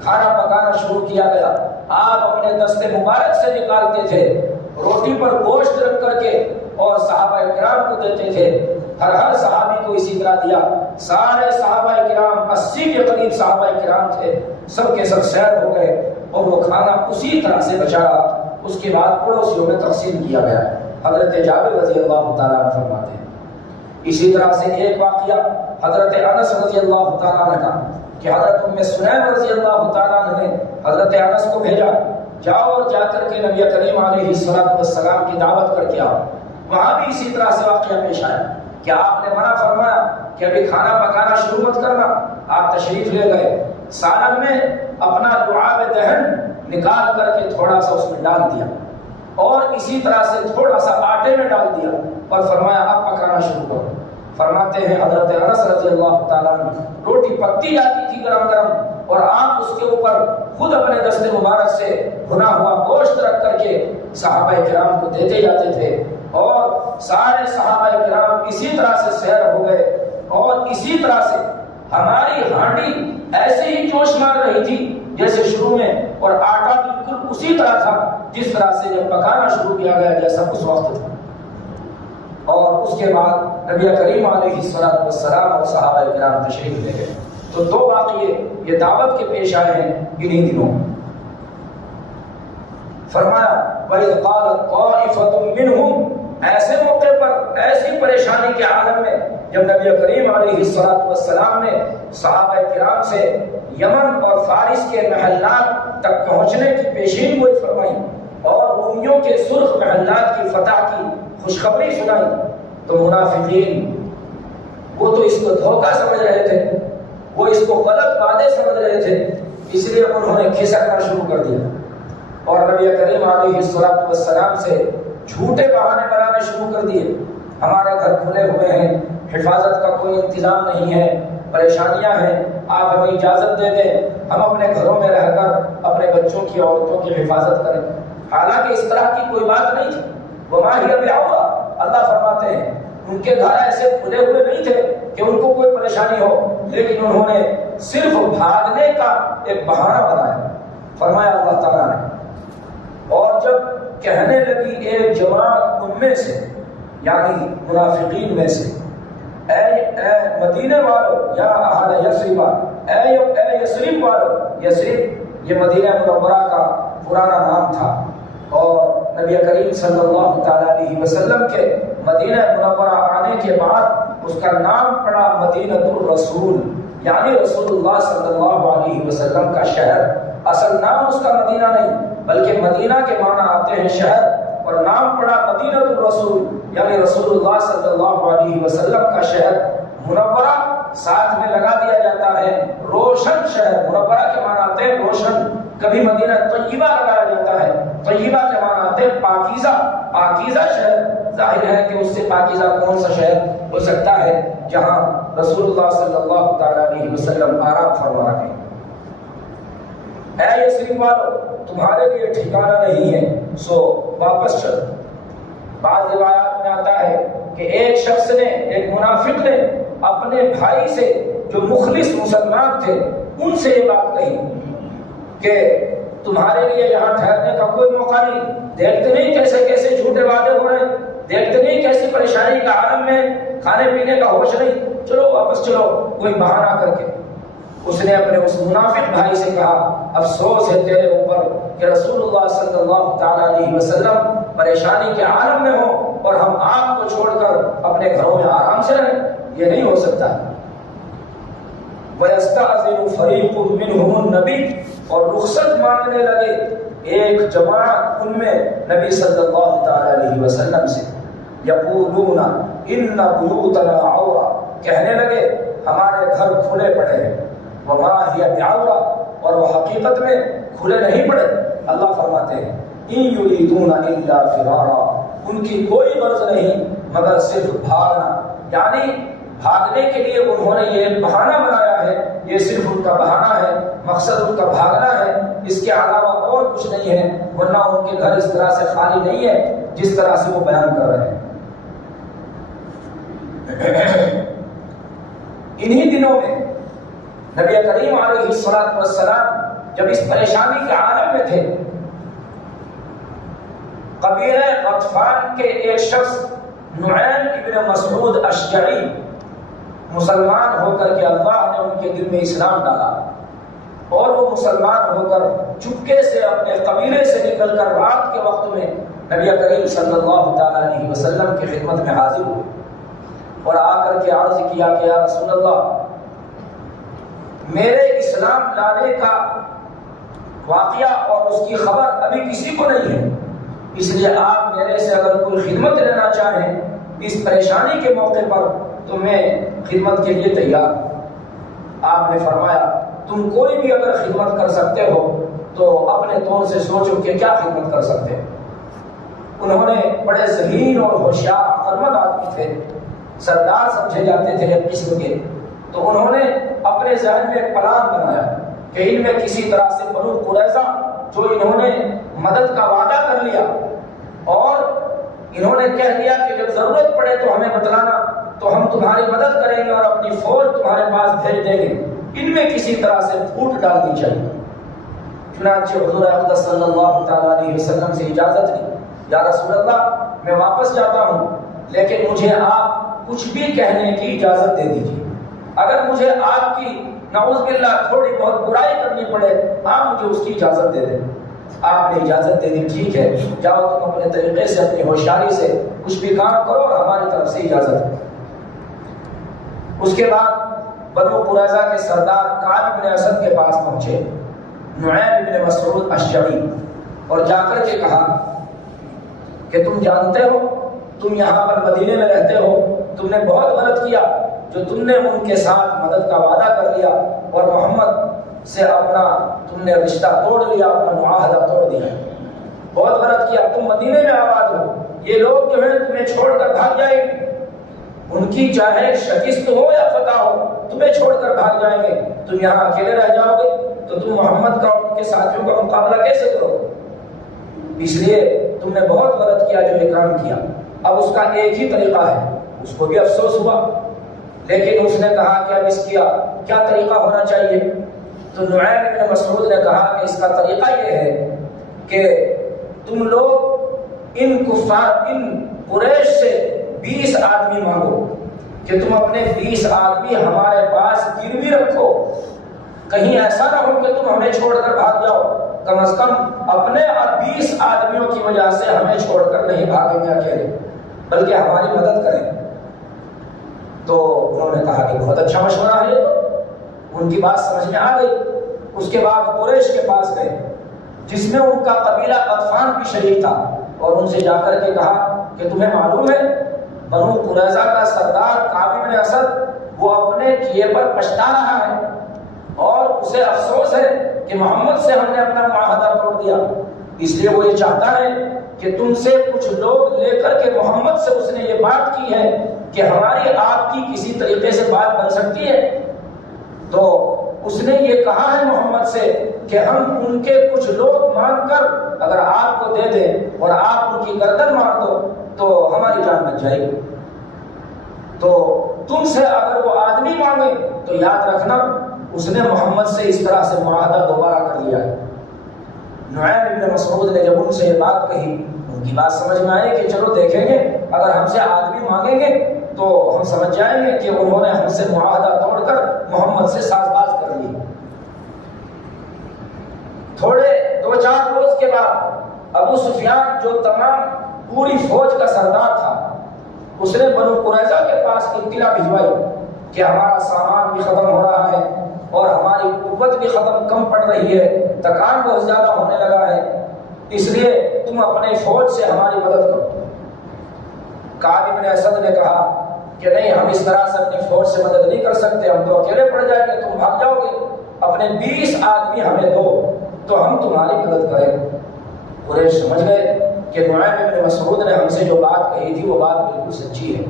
کھانا پکانا شروع کیا گیا۔ آپ اپنے دستے مبارک سے نکالتے تھے، روٹی پر گوشت رکھ کر کے اور صحابہ کرام کو دیتے تھے، ہر صحابی کو اسی طرح دیا۔ سارے صحابہ کرام 80 کے قریب صحابہ کرام تھے، سب کے سب سیر ہو گئے اور وہ کھانا اسی طرح سے بچا رہا۔ اس کے بعد پڑوسیوں میں تقسیم کیا گیا۔ حضرت جابر رضی اللہ تعالیٰ عنہ فرماتے ہیں اسی طرح سے ایک واقعہ حضرت انس رضی اللہ تعالیٰ عنہ کا کہ حضرت ام سلیم رضی اللہ تعالیٰ عنہ نے حضرت انس کو بھیجا، جاؤ اور جا کر کے نبی کریم علیہ السلام کی دعوت کر کے آؤ۔ وہاں بھی اسی طرح سے واقعہ پیش آیا کہ آپ نے منع فرمایا کہ ابھی کھانا پکانا شروع مت کرنا۔ آپ تشریف لے گئے، سالن میں اپنا لعاب دہن نکال کر کے تھوڑا سا اس میں ڈال دیا اور اسی طرح سے تھوڑا سا آٹے میں ڈال دیا اور فرمایا اب پکانا شروع کرو۔ فرماتے ہیں حضرت انس رضی اللہ تعالیٰ عنہ روٹی پکتی جاتی تھی گرم گرم اور آپ اس کے اوپر خود اپنے دستے مبارک سے بھنا ہوا گوشت رکھ کر کے صحابہ کرام کو دیتے جاتے تھے، اور سارے صحابہ کرام اسی طرح سے سیر ہو گئے، اور اسی طرح سے ہماری ہانڈی ایسے ہی جوش مار رہی تھی جیسے شروع میں، اور آٹا بالکل اسی طرح تھا جس طرح سے جب پکانا شروع کیا گیا جیسا اس وقت تھا۔ اور اس کے بعد نبی کریم علیہ السلام اور صحابہ کرام تشریف لے گئے۔ تو 2 واقعے یہ دعوت کے پیش آئے ہیں انہی دنوں۔ فرمایا وَإِذْ قَالَتْ طَائِفَةٌ مِّنْهُمْ، ایسے موقع پر، ایسی پریشانی کے عالم میں جب نبی کریم علیہ السلام نے صحابہ کرام سے یمن اور فارس کے محلات تک پہنچنے کی پیشین گوئی فرمائی اور رومیوں کے سرخ محلات کی فتح کی خوشخبری سنائی، تو منافقین وہ تو اس کو دھوکہ سمجھ رہے تھے، وہ اس کو غلط وعدے سمجھ رہے تھے، اس لیے انہوں نے کھسکنا شروع کر دیا اور نبی کریم علیہ السلام سے جھوٹے بہانے بنانے شروع کر دیے۔ ہمارے گھر کھلے ہوئے ہیں، حفاظت کا کوئی انتظام نہیں ہے، پریشانیاں ہیں، آپ ہمیں اجازت دے دیں ہم اپنے گھروں میں رہ کر اپنے بچوں کی، عورتوں کی حفاظت کریں۔ حالانکہ اس طرح کی کوئی بات نہیں تھی۔ وما ہی بعورہ، اللہ فرماتے ہیں ان کے گھر ایسے کھلے ہوئے نہیں تھے کہ ان کو کوئی پریشانی ہو، لیکن انہوں نے صرف بھاگنے کا ایک بہانہ بنایا۔ فرمایا اللہ تعالیٰ نے، اور جب کہنے لگی ایک جماعت ان میں سے، یعنی منافقین میں سے، اے مدینے والو یا اہل یثرب، اے یثرب والو، یثرب یہ مدینہ منورہ کا پرانا نام تھا، اور نبی کریم صلی اللہ تعالیٰ علیہ وسلم کے مدینہ منورہ آنے کے بعد اس کا نام پڑا مدینہ الرسول، یعنی رسول اللہ صلی اللہ علیہ وسلم کا شہر۔ اصل نام اس کا مدینہ نہیں، بلکہ مدینہ کے معنی آتے ہیں شہر، اور نام پڑا مدینہ الرسول، یعنی رسول اللہ صلی اللہ علیہ وسلم کا شہر۔ منورہ ساتھ میں لگا دیا جاتا ہے روشن شہر، منورہ کے معنی آتے ہیں روشن۔ کبھی مدینہ طیبہ لگایا جاتا ہے، طیبہ کے معنی آتے ہیں پاکیزہ، پاکیزہ شہر۔ ظاہر ہے کہ اس سے پاکیزہ کون سا شہر ہو سکتا ہے جہاں رسول اللہ صلی اللہ تعالیٰ علیہ وسلم آرام فرما رہے ہیں۔ اے یثرب والو، تمہارے لیے ٹھکانہ نہیں ہے، سو واپس چلو۔ بعض روایات میں آتا ہے کہ ایک شخص نے، ایک منافق نے اپنے بھائی سے جو مخلص مسلمان تھے ان سے یہ بات کہی کہ تمہارے لیے یہاں ٹھہرنے کا کوئی موقع نہیں، دیکھتے نہیں کیسے کیسے جھوٹے وعدے ہو رہے ہیں، دیکھتے نہیں کیسی پریشانی کا عالم میں، کھانے پینے کا ہوش نہیں، چلو واپس چلو، کوئی بہانہ کر کے۔ اس نے اپنے اس منافق بھائی سے کہا افسوس ہے تیرے اوپر کہ رسول اللہ صلی اللہ تعالیٰ علیہ وسلم پریشانی کے عالم میں ہوں اور ہم آپ کو چھوڑ کر اپنے گھروں میں آرام سے رہیں، یہ نہیں ہو سکتا۔ وَيَسْتَأْذِنُ فَرِيقٌ مِّنْهُمُ النَّبِيَّ، اور رخصت مانگنے لگے ایک جماعت ان میں نبی صلی اللہ تعالیٰ علیہ وسلم سے، يَقُولُونَ إِنَّ بُيُوتَنَا عَوْرَةٌ، کہنے لگے ہمارے گھر کھلے پڑے ہیں، وَمَا هِيَ بِعَوْرَةٍ، اور وہ حقیقت میں کھلے نہیں پڑے۔ اللہ فرماتے ہیں إِن يُرِيدُونَ إِلَّا فِرَارًا، ان کی کوئی غرض نہیں مگر صرف بھاگنا، یعنی بھاگنے کے لیے انہوں نے یہ بہانہ بنایا ہے، یہ صرف ان کا بہانہ ہے، مقصد ان کا بھاگنا ہے، اس کے علاوہ اور کچھ نہیں ہے، ورنہ ان کے گھر اس طرح سے خالی نہیں ہے جس طرح سے وہ بیان کر رہے ہیں۔ انہی دنوں میں نبی کریم علیہ الصلوۃ والسلام جب اس پریشانی کے عالم میں تھے، قبیلہ غطفان کے ایک شخص نعیم ابن مسعود اشجعی مسلمان ہو کر کے اللہ نے ان کے دل میں اسلام ڈالا، اور وہ مسلمان ہو کر چپکے سے اپنے قبیلے سے نکل کر رات کے وقت میں نبی کریم صلی اللہ تعالیٰ علیہ وسلم کی خدمت میں حاضر ہوئے، اور آ کر کے عرض کیا کہ یا رسول اللہ، میرے اسلام لانے کا واقعہ اور اس کی خبر ابھی کسی کو نہیں ہے، اس لیے آپ میرے سے اگر کوئی خدمت لینا چاہیں اس پریشانی کے موقع پر تو میں خدمت کے لیے تیار ہوں۔ آپ نے فرمایا تم کوئی بھی اگر خدمت کر سکتے ہو تو اپنے طور سے سوچو کہ کیا خدمت کر سکتے ہو۔ انہوں نے بڑے ذہین اور ہوشیار عقلمند آدمی تھے، سردار سمجھے جاتے تھے ایک قسم کے، تو انہوں نے اپنے ذہن میں ایک پلان بنایا کہ ان میں کسی طرح سے بنو قریظہ جو انہوں نے مدد کا وعدہ کر لیا اور انہوں نے کہہ دیا کہ جب ضرورت پڑے تو ہمیں بتلانا تو ہم تمہاری مدد کریں گے اور اپنی فوج تمہارے پاس بھیج دیں گے، ان میں کسی طرح سے پھوٹ ڈالنی چاہیے۔ چنانچہ حضور اقدس صلی اللہ تعالیٰ علیہ وسلم سے اجازت لی، یا رسول اللہ میں واپس جاتا ہوں لیکن مجھے آپ کچھ بھی کہنے کی اجازت دے دیجیے، اگر مجھے آپ کی نعوذ باللہ تھوڑی بہت برائی کرنی پڑے آپ مجھے اس کی اجازت دے دیں۔ آپ نے اجازت دے دی، ٹھیک ہے جاؤ تم اپنے طریقے سے اپنی ہوشیاری سے کچھ بھی کام کرو اور ہماری طرف سے اجازت ہے۔ اس کے بعد بنو قریظہ کے سردار کعب بن اسد کے پاس پہنچے نعیم بن مسعود اشجعی اور جا کر کے کہا کہ تم جانتے ہو تم یہاں پر مدینے میں رہتے ہو، تم نے بہت غلط کیا جو تم نے ان کے ساتھ مدد کا وعدہ کر لیا اور محمد سے اپنا تم نے رشتہ توڑ لیا، اپنا معاہدہ توڑ دیا، بہت غلط کیا، تم مدینے میں آباد ہو، یہ لوگ جو ہیں تمہیں چھوڑ کر بھاگ جائیں گے۔ ان کی چاہے شکست ہو یا فتح ہو تمہیں چھوڑ کر بھاگ جائیں گے، تم یہاں اکیلے رہ جاؤ گے تو تم محمد کا ان کے ساتھیوں کا مقابلہ کیسے کرو؟ اس لیے تم نے بہت غلط کیا جو یہ کام کیا۔ اب اس کا ایک ہی طریقہ ہے، اس کو بھی افسوس ہوا، لیکن اس نے کہا کہ اب اس کا کیا طریقہ ہونا چاہیے؟ تو نعیم بن مسعود نے کہا کہ اس کا طریقہ یہ ہے کہ تم لوگ ان کفار ان قریش سے 20 آدمی مانگو کہ تم اپنے 20 آدمی ہمارے پاس گروی رکھو، کہیں ایسا نہ ہو کہ تم ہمیں چھوڑ کر بھاگ جاؤ، کم از کم اپنے 20 آدمیوں کی وجہ سے ہمیں چھوڑ کر نہیں بھاگیں گے اکیلے، بلکہ ہماری مدد کریں۔ تو انہوں نے کہا کہ بہت اچھا مشورہ ہے، ان کی بات سمجھ میں آ گئی۔ اس کے بعد قریش کے پاس گئے جس میں ان کا قبیلہ غطفان بھی شریک تھا، اور ان سے جا کر کے کہا کہ تمہیں معلوم ہے بنو قریظہ کا سردار کعب بن اسد وہ اپنے کیے پر پچھتا رہا ہے اور اسے افسوس ہے کہ محمد سے ہم نے اپنا معاہدہ توڑ دیا، اس لیے وہ یہ چاہتا ہے کہ تم سے کچھ لوگ لے کر کے محمد سے اس نے یہ بات کی ہے کہ ہماری آپ کی کسی طریقے سے بات بن سکتی ہے۔ تو اس نے یہ کہا ہے محمد سے کہ ہم ان کے کچھ لوگ مان کر اگر آپ کو دے دیں اور آپ ان کی گردن مار دو تو ہماری جان بچ جائے گی۔ تو تم سے اگر وہ آدمی مانگے تو یاد رکھنا اس نے محمد سے اس طرح سے معاہدہ دوبارہ کر لیا ہے۔ نعیم بن مسعود نے جب ان سے یہ بات کہی، ان کی بات سمجھ میں آئی کہ چلو دیکھیں گے، اگر ہم سے آدمی مانگیں گے تو ہم سمجھ جائیں گے کہ انہوں نے ہم سے معاہدہ توڑ کر محمد سے ساز باز کر لی۔ تھوڑے 2-4 روز کے بعد ابو سفیان جو تمام پوری فوج کا سردار تھا، اس نے بنو قریظہ کے پاس اطلاع بھجوائی کہ ہمارا سامان بھی ختم ہو رہا ہے اور ہماری قوت بھی کم پڑ رہی ہے، تکان بہت زیادہ ہونے لگا ہے، اس لیے تم اپنے فوج سے ہماری مدد کرو۔ کعب بن اسد نے کہا کہ نہیں، ہم اس طرح سے اپنی فوج سے مدد نہیں کر سکتے، ہم تو اکیلے پڑ جائیں گے، تم بھاگ جاؤ گے، اپنے 20 آدمی ہمیں دو تو ہم تمہاری مدد کریں۔ قریش سمجھ گئے کہ نعیم بن مسعود نے ہم سے جو بات کہی تھی وہ بات بالکل سچی ہے،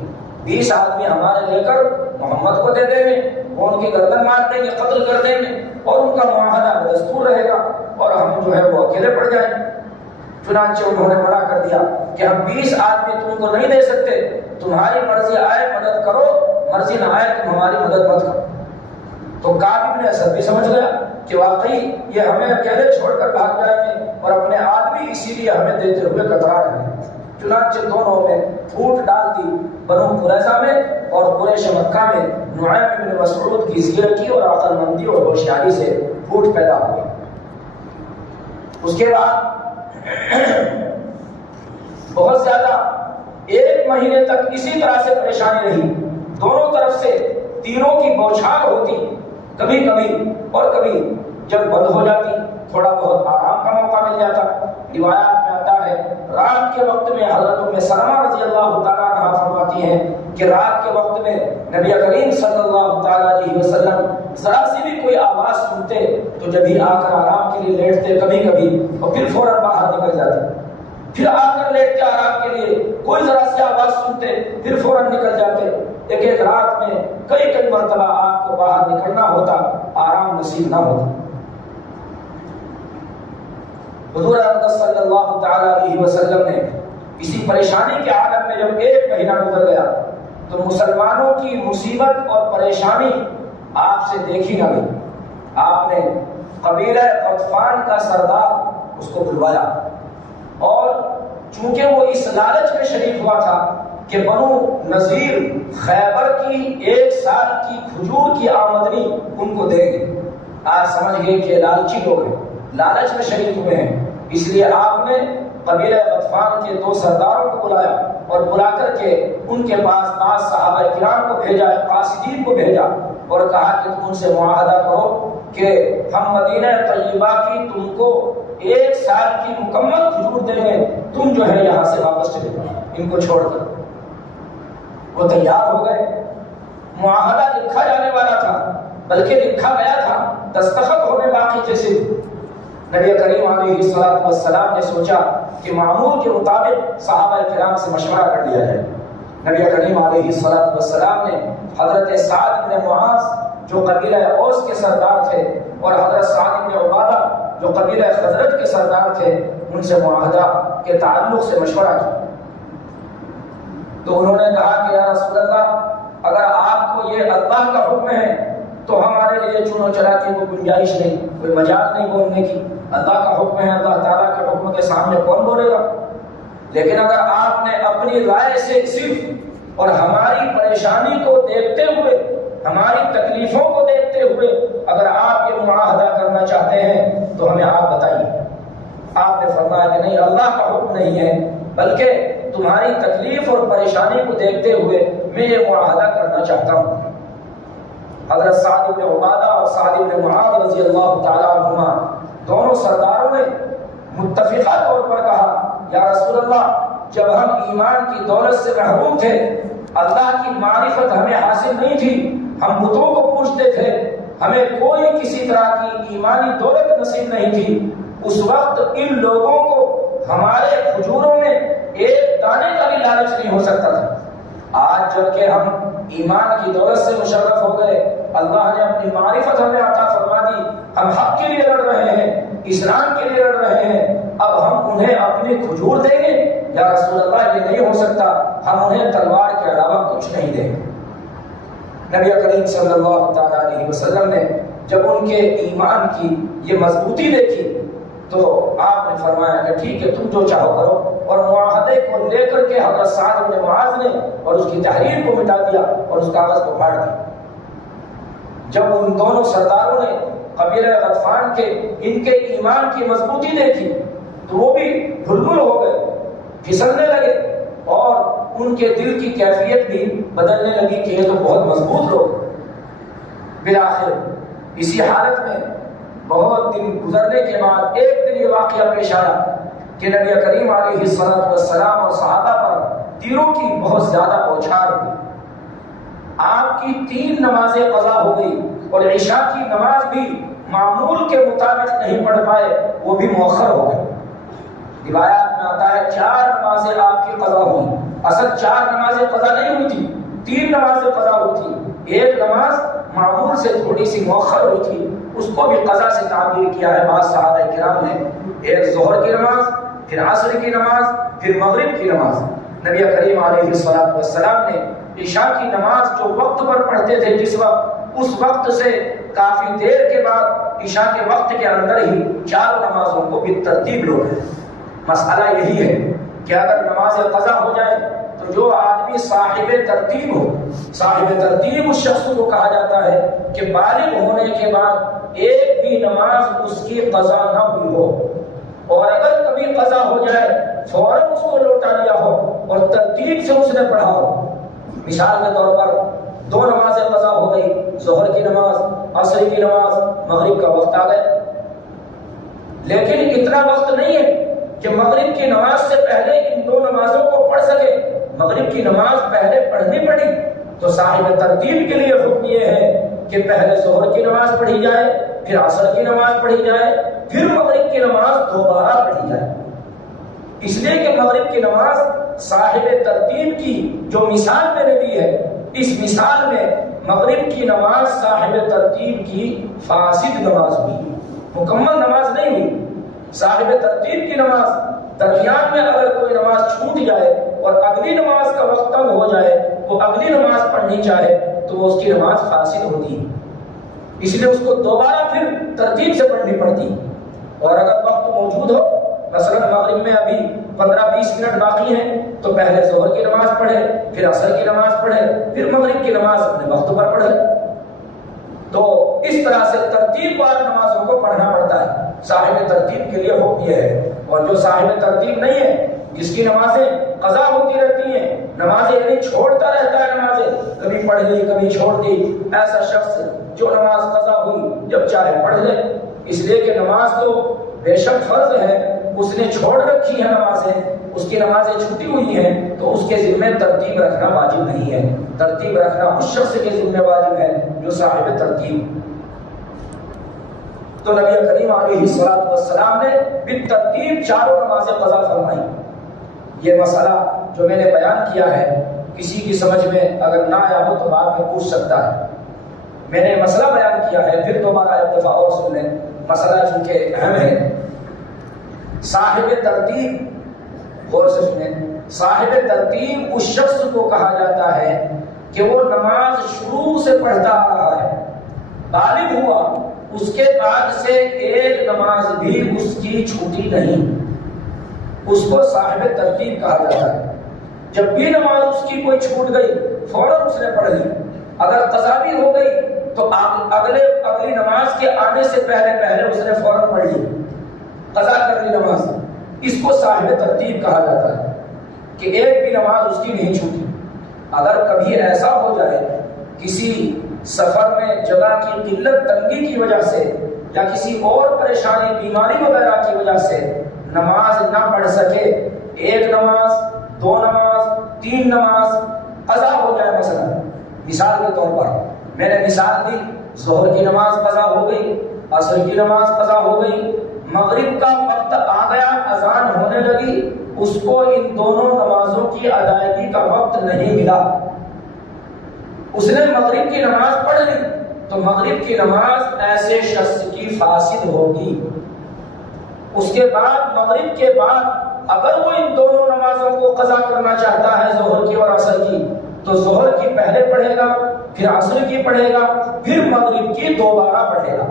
20 آدمی ہمارے لے کر محمد کو دے دیں گے، وہ ان کی گردن مار دیں گے، قتل کر دیں گے، اور ان کا معاہدہ دستور رہے گا اور ہم جو ہے وہ اکیلے پڑ جائیں۔ چنانچہ انہوں نے منع کر دیا کہ ہم 20 آدمی تم کو نہیں دے سکتے، تمہاری مرضی آئے مدد کرو، مرضی نہ آئے تم ہماری مدد مت کرو۔ تو کعب بن اسد بھی سمجھ گیا کہ واقعی یہ ہمیں اکیلے چھوڑ کر بھاگ جائیں گے اور اپنے آدمی اسی لیے ہمیں دیتے ہوئے کترا رہے ہیں۔ چنانچہ دونوں نے پھوٹ ڈال دی بنو قریظہ میں اور قریش مکہ میں نعیم بن مسعود کی زیرکی اور عقل مندی اور ہوشیاری سے پھوٹ پیدا ہوئی۔ اس کے بعد بہت زیادہ 1 مہینے تک اسی طرح سے پریشانی رہی، دونوں طرف سے تیروں کی بوچھار ہوتی، کبھی کبھی اور کبھی جب بند ہو جاتی تھوڑا بہت آرام کا موقع مل جاتا۔ روایات میں آتا ہے رات کے وقت میں حضرت ام سلمہ رضی اللہ تعالیٰ عنہا فرماتی ہیں کہ رات کے وقت میں نبی کریم صلی اللہ تعالیٰ علیہ وسلم ذرا سی بھی کوئی آواز سنتے تو جب ہی آ کر آرام کے لیے لیٹتے کبھی کبھی اور پھر فوراً باہر نکل جاتے، پھر آ کر لیٹتے آرام کے لیے، کوئی ذرا سی آواز سنتے پھر فوراً نکل جاتے۔ ایک رات میں کئی مرتبہ آپ کو باہر نکلنا ہوتا، آرام نصیب نہ ہوتا۔ حضور اقدس صلی اللہ تعالی علیہ وسلم نے اسی پریشانی کے عالم میں جب 1 مہینہ گزر گیا تو مسلمانوں کی مصیبت اور پریشانی آپ سے دیکھی نہ گئی۔ آپ نے قبیلہ غطفان کا سردار اس کو بلوایا، اور چونکہ وہ اس لالچ میں شریک ہوا تھا کہ بنو نذیر خیبر کی 1 سال کی کھجور کی آمدنی ان کو دیں گے، آج سمجھ گئے کہ لالچی لوگ ہیں، لالچ میں شریک ہوئے ہیں، اس لیے آپ نے قبیلہ غطفان کے 2 سرداروں کو بلایا اور بلا کر کے ان کے پاس بعض صحابہ کرام کو بھیجا، قاصدین کو بھیجا اور کہا کہ تم ان سے معاہدہ کرو کہ ہم مدینہ طیبہ کی تم کو 1 سال کی مکمل کھجور دیں گے، تم جو ہے یہاں سے واپس چلے جاؤ ان کو چھوڑ کر۔ وہ تیار ہو گئے، معاہدہ لکھا جانے والا تھا، بلکہ لکھا گیا تھا، دستخط ہونے باقی تھے صرف۔ نبی کریم علیہ السلام نے سوچا کہ معمول کے مطابق صحابہ کرام سے مشورہ کر لیا جائے۔ نبی کریم علیہ السلام نے حضرت سعد بن معاذ جو قبیلہ اوس کے سردار تھے اور حضرت سعد بن عبادہ جو قبیلہ خزرج کے سردار تھے ان سے معاہدہ کے تعلق سے مشورہ کیا. تو انہوں نے کہا کہ یا رسول اللہ اگر آپ کو یہ اللہ کا حکم ہے تو ہمارے لیے چنو چرا کی کوئی گنجائش نہیں, کوئی مجال نہیں بولنے کی. اللہ کا حکم ہے, اللہ تعالیٰ کے حکم کے سامنے کون بولے گا. لیکن اگر آپ نے اپنی رائے سے صرف اور ہماری پریشانی کو دیکھتے ہوئے, ہماری تکلیفوں کو دیکھتے ہوئے اگر آپ یہ معاہدہ کرنا چاہتے ہیں تو ہمیں آپ بتائیے. آپ نے فرمایا کہ نہیں, اللہ کا حکم نہیں ہے, بلکہ تمہاری تکلیف اور پریشانی کو دیکھتے ہوئے میں یہ معاہدہ کرنا چاہتا ہوں. حضرت سعد بن عبادہ اور سعد بن معاذ رضی اللہ تعالیٰ عنہما دونوں سرداروں نے متفقہ طور پر کہا یا رسول اللہ جب ہم ایمان کی دولت سے محروم تھے, اللہ کی معرفت ہمیں حاصل نہیں تھی, ہم بتوں کو پوجتے تھے, ہمیں کوئی کسی طرح کی ایمانی دولت نصیب نہیں تھی, اس وقت ان لوگوں کو ہمارے کھجوروں میں ایک دانے کا بھی لالچ نہیں ہو سکتا تھا. آج جب کہ ہم ایمان کی دولت سے مشرف ہو گئے, اللہ نے اپنی معرفت ہمیں عطا فرما دی, ہم حق کے لیے لڑ رہے ہیں, اسلام کے لیے لڑ رہے ہیں, اب ہم انہیں اپنی کھجور دیں گے؟ یا رسول اللہ یہ نہیں ہو سکتا, ہم انہیں تلوار کے علاوہ کچھ نہیں دیں گے. نبی کریم صلی اللہ تعالیٰ علیہ وسلم نے جب ان کے ایمان کی یہ مضبوطی دیکھی تو آپ نے فرمایا کہ ٹھیک ہے تم جو چاہو کرو, اور معاہدے کو لے کر کے حضرت سعد بن معاذ نے اور اس کی تحریر کو مٹا دیا اور اس کاغذ کو پھاڑ دیا. جب ان دونوں سرداروں نے قبیلہ غطفان کے ان کے ایمان کی مضبوطی دیکھی تو وہ بھی دھلمل ہو گئے, پھسلنے لگے, اور ان کے دل کی کیفیت بھی بدلنے لگی کہ یہ تو بہت مضبوط لوگ. بالآخر اسی حالت میں بہت دن گزرنے کے بعد ایک دن یہ واقعہ پیش آیا کہ نبی کریم علیہ السلام اور صحابہ پر تیروں کی بہت زیادہ بوچھار ہوئی. آپ کی 3 نمازیں قضا ہو گئی اور عشاء کی نماز بھی معمول کے مطابق نہیں پڑھ پائے, وہ بھی مؤخر ہو گئی. روایات میں آتا ہے 4 نمازیں آپ کی قضا ہوئی, اصل 4 نمازیں قضا نہیں ہوئی تھی, 3 نمازیں قضا ہوئی تھی. ایک نماز معمول سے تھوڑی سی مؤخر ہوئی تھی, اس کو بھی قضا سے تعبیر کیا ہے بعض صحابہ کرام نے. ایک ظہر کی نماز, پھر عصر کی نماز, پھر مغرب کی نماز. نبی کریم علیہ السلام نے عشاء کی نماز جو وقت پر پڑھتے تھے جس وقت, اس وقت سے کافی دیر کے بعد عشاء کے وقت کے اندر ہی 4 نمازوں کو بھی ترتیب لوٹے. مسئلہ یہی ہے کہ اگر نماز قضا ہو جائے تو جو آدمی صاحب ترتیب ہو, صاحب ترتیب اس شخص کو کہا جاتا ہے کہ بالغ ہونے کے بعد ایک بھی نماز اس کی قضا نہ ہوئی ہو, اور اگر کبھی قضا ہو جائے فوراً اس کو لوٹا لیا ہو اور ترتیب سے اس نے پڑھا ہو. مثال کے طور پر 2 نمازیں قضا ہو گئی, ظہر کی نماز, عصر کی نماز, مغرب کا وقت آ گئے, لیکن اتنا وقت نہیں ہے کہ مغرب کی نماز سے پہلے ان 2 نمازوں کو پڑھ سکے. مغرب کی نماز پہلے پڑھنی پڑی تو صاحب ترتیب کے لیے حکم یہ ہے کہ پہلے ظہر کی نماز پڑھی جائے, پھر عصر کی نماز پڑھی جائے, پھر مغرب کی نماز دوبارہ پڑھی جائے. اس لیے کہ مغرب کی نماز صاحب ترتیب کی جو مثال میں نے دی ہے, اس مثال میں مغرب کی نماز صاحب ترتیب کی فاسد نماز ہوئی, مکمل نماز نہیں ہوئی. صاحب ترتیب کی نماز درمیان میں اگر کوئی نماز چھوٹ جائے اور اگلی نماز کا وقت تنگ ہو جائے, وہ اگلی نماز پڑھنی چاہے تو وہ اس کی نماز فاسد ہوتی ہے, اس لیے اس کو دوبارہ پھر ترتیب سے پڑھنی پڑتی. اور اگر وقت موجود ہو, مثلا مغرب میں ابھی 15-20 منٹ باقی ہیں, تو پہلے ظہر کی نماز پڑھے, پھر عصر کی نماز پڑھے, پھر مغرب کی نماز اپنے وقت پر پڑھے. تو اس طرح سے ترتیب وار نمازوں کو پڑھنا پڑتا ہے. صاحب ترتیب کے لیے حکم یہ ہے, اور جو صاحب ترتیب نہیں ہے, جس کی نمازیں قضا ہوتی رہتی ہیں, نمازیں یعنی چھوڑتا رہتا ہے, نمازیں کبھی پڑھ لی کبھی چھوڑ دی, ایسا شخص جو نماز قضا ہوئی جب چاہے پڑھ لے. اس لیے کہ نماز تو بے شک فرض ہے, اس نے چھوڑ رکھی ہے نمازیں, اس کی نمازیں چھوٹی ہوئی ہیں, تو اس کے ذمہ ترتیب رکھنا واجب نہیں ہے. ترتیب رکھنا اس شخص کے ذمہ واجب ہے جو صاحب ترتیب. تو نبی کریم علیہ السلام نے بالترتیب 4 نمازیں قضا فرمائی. یہ مسئلہ جو میں نے بیان کیا ہے کسی کی سمجھ میں اگر نہ آیا ہو تو بعد میں پوچھ سکتا ہے۔ میں نے مسئلہ بیان کیا ہے، پھر دوبارہ ایک دفعہ اور سن لیں، مسئلہ چونکہ اہم ہے۔ صاحب ترتیب، غور سے سنیں، صاحب ترتیب اس شخص کو کہا جاتا ہے کہ وہ نماز شروع سے پڑھتا آ رہا ہے، بالغ ہوا، اس کے بعد سے ایک نماز بھی اس کی چھوٹی نہیں، اس کو صاحب ترتیب کہا جاتا ہے۔ جب بھی نماز اس کی کوئی چھوٹ گئی فوراً اس نے پڑھ لی، اگر قضا بھی ہو گئی تو اگلی نماز کے آنے سے پہلے اس نے فوراً پڑھ لی، قضا کر لی نماز۔ اس کو صاحب ترتیب کہا جاتا ہے کہ ایک بھی نماز اس کی نہیں چھوٹی۔ اگر کبھی ایسا ہو جائے کسی سفر میں جگہ کی قلت تنگی کی وجہ سے یا کسی اور پریشانی بیماری وغیرہ کی وجہ سے نماز نہ پڑھ سکے، ایک نماز، دو نماز، تین نماز قضا ہو جائے، مثال کے طور پر میں نے مثال دی، ظہر کی نماز قضا ہو گئی، عصر کی نماز قضا ہو گئی، مغرب کا وقت آ گیا، اذان ہونے لگی، اس کو ان دونوں نمازوں کی ادائیگی کا وقت نہیں ملا، اس نے مغرب کی نماز پڑھ لی تو مغرب کی نماز ایسے شخص کی فاسد ہوگی۔ اس کے بعد مغرب کے بعد اگر وہ ان دونوں نمازوں کو قضا کرنا چاہتا ہے، ظہر کی اور عصر کی، تو ظہر کی پہلے پڑھے گا، پھر عصر کی پڑھے گا، پھر مغرب کی دوبارہ پڑھے گا،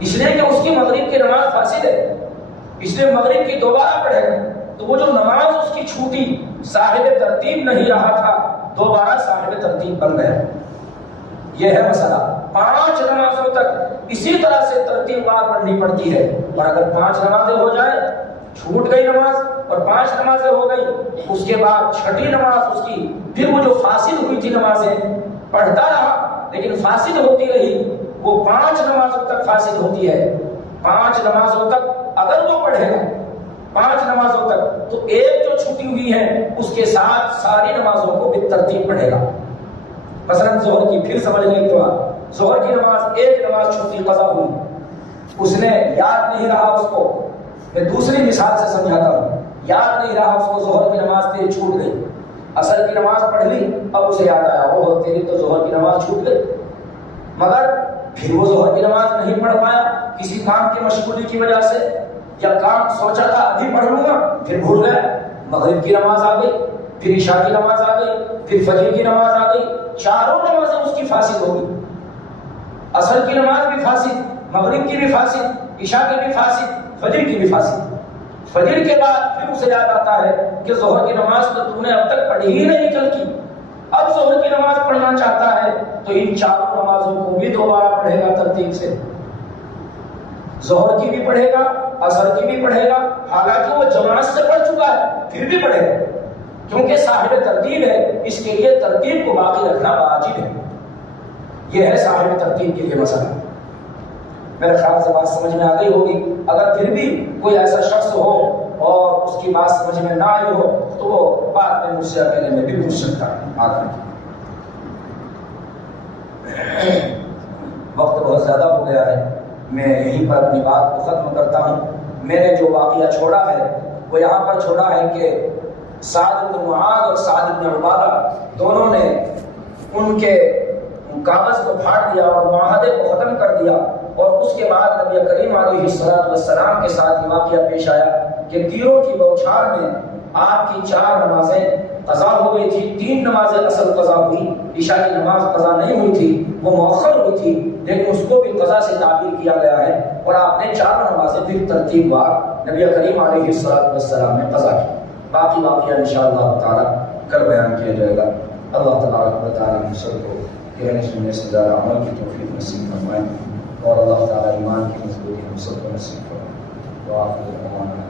اس لیے کہ اس کی مغرب کی نماز فاسد ہے، اس لیے مغرب کی دوبارہ پڑھے گا۔ تو وہ جو نماز اس کی چھوٹی صاحب ترتیب نہیں رہا تھا، دوبارہ صاحب ترتیب بن گیا۔ یہ ہے مسئلہ۔ 5 نمازوں تک اسی طرح سے ترتیب وار پڑھنی پڑتی ہے، اور اگر 5 نمازیں ہو جائیں، چھوٹ گئی نماز اور 5 نمازیں ہو گئی، اس کے بعد چھٹی نماز اس کی، پھر وہ جو فاسد ہوئی تھی نمازیں پڑھتا رہا لیکن فاسد ہوتی رہی، وہ 5 نمازوں تک فاسد ہوتی ہے۔ 5 نمازوں تک اگر وہ پڑھے گا، 5 نمازوں تک، تو ایک جو چھٹی ہوئی ہے اس کے ساتھ ساری نمازوں کو بالترتیب پڑھے گا۔ مثلا ظہر کی، پھر سمجھ لیں تو ظہر کی نماز، ایک نماز چھٹی قضا ہوئی، اس نے یاد نہیں رہا، اس کو میں دوسری مثال سے سمجھاتا ہوں، یاد نہیں رہا اس کو، ظہر کی نماز تیری چھوٹ گئی، عصر کی نماز پڑھ لی، اب اسے یاد آیا وہ تیری تو ظہر کی نماز چھوٹ گئی، مگر پھر وہ ظہر کی نماز نہیں پڑھ پایا کسی کام کی مشغولی کی وجہ سے، یا کام سوچا تھا ابھی پڑھ لوں گا پھر بھول گیا، مغرب کی نماز آ گئی، پھر عشاء کی نماز آ گئی، پھر فجر کی نماز آ گئی، چاروں نمازیں اس کی فاسد ہو گئی، عصر کی نماز بھی فاسد، مغرب کی بھی فاسد، عشاء کی بھی فاسد، فجر کی بھی فاسد۔ فجر کے بعد پھر اسے یاد آتا ہے کہ ظہر کی نماز تو تو نے اب تک پڑھی ہی نہیں کل کی، اب ظہر کی نماز پڑھنا چاہتا ہے، تو ان چاروں نمازوں کو بھی دوبارہ پڑھے گا ترتیب سے، ظہر کی بھی پڑھے گا، عصر کی بھی پڑھے گا، حالانکہ وہ جماعت سے پڑھ چکا ہے پھر بھی پڑھے گا، کیونکہ صاحب ترتیب ہے، اس کے لیے ترتیب کو باقی رکھنا واجب ہے۔ یہ ہے صاحب ترتیب کے لیے مسئلہ۔ میرے خیال سے بات سمجھ میں آ گئی ہوگی۔ اگر پھر بھی کوئی ایسا شخص ہو اور اس کی بات سمجھ میں نہ آئی ہو تو وہ بعد میں مجھ سے اکیلے میں بھی پوچھ سکتا ہے۔ وقت بہت زیادہ ہو گیا ہے، میں یہیں پر اپنی بات کو ختم کرتا ہوں۔ میں نے جو واقعہ چھوڑا ہے وہ یہاں پر چھوڑا ہے کہ سعد بن معاذ اور سعد بن عبادہ دونوں نے ان کے کاغذ کو پھاڑ دیا اور معاہدے کو ختم کر دیا، اور اس کے بعد نبی کریم علیہ السلام کے ساتھ یہ واقعہ پیش آیا کہ تیروں کی بوچھار میں آپ کی 4 نمازیں قضا ہو گئی تھی، 3 نمازیں اصل قضا ہوئی، عشاء کی نماز قضا نہیں ہوئی تھی، وہ مؤخر ہوئی تھی، لیکن اس کو بھی قضا سے تعبیر کیا گیا ہے، اور آپ نے 4 نمازیں پھر ترتیب وار نبی کریم علیہ السلام نے قضا کی۔ باقی واقعہ انشاءاللہ تعالی کل بیان کیا جائے گا۔ اللہ تبارک و تعالی ہم سب کو کہنے سننے سے زیادہ عمل کی توفیق نصیب فرمائے، اور اللہ تعالی ایمان کی مضبوطی ہم سب کو نصیب فرمائے۔ وآخر دعوانا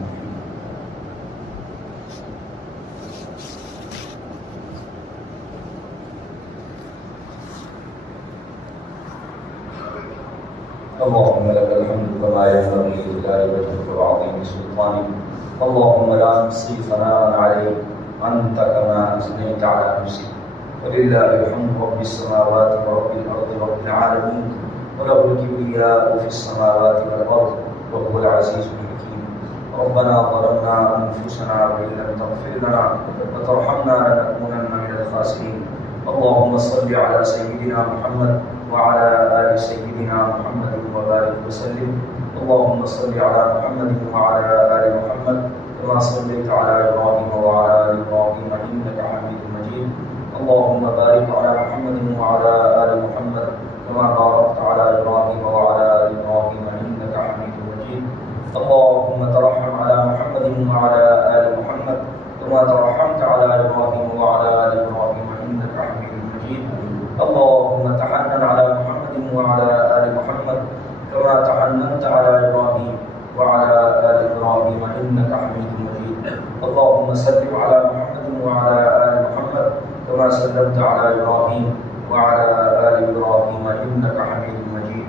اللهم لك الحمد كما ينبغي لجلال وجهك وعظيم سلطانك، اللهم لا نحصي ثناء عليك أنت كما أثنيت على نفسك، ولله الحمد رب السماوات ورب الأرض رب العالمين، وله الكبرياء في السماوات والأرض وهو العزيز الحكيم، ربنا ظلمنا أنفسنا وإن لم تغفر لنا وترحمنا لنكونن من الخاسرين. اللهم صل على سيدنا محمد وعلى آل سيدنا محمد وبارك وسلم. اللهم صل على محمد وعلى آل محمد كما صليت على إبراهيم وعلى آل إبراهيم إنك حميد مجيد. اللهم بارك على محمد وعلى آل محمد كما باركت على إبراهيم وعلى آل إبراهيم إنك حميد مجيد. اللهم ترحم على محمد وعلى آل محمد كما ترحمت على إبراهيم وعلى آل إبراهيم إنك حميد مجيد. اللهم تحنن على محمد وعلى آل محمد كما تحننت على إبراهيم وعلى آل إبراهيم إنك حميد مجيد. اللهم سلم على محمد وعلى آل محمد كما سلمت على إبراهيم وعلى آل إبراهيم إنك حميد مجيد.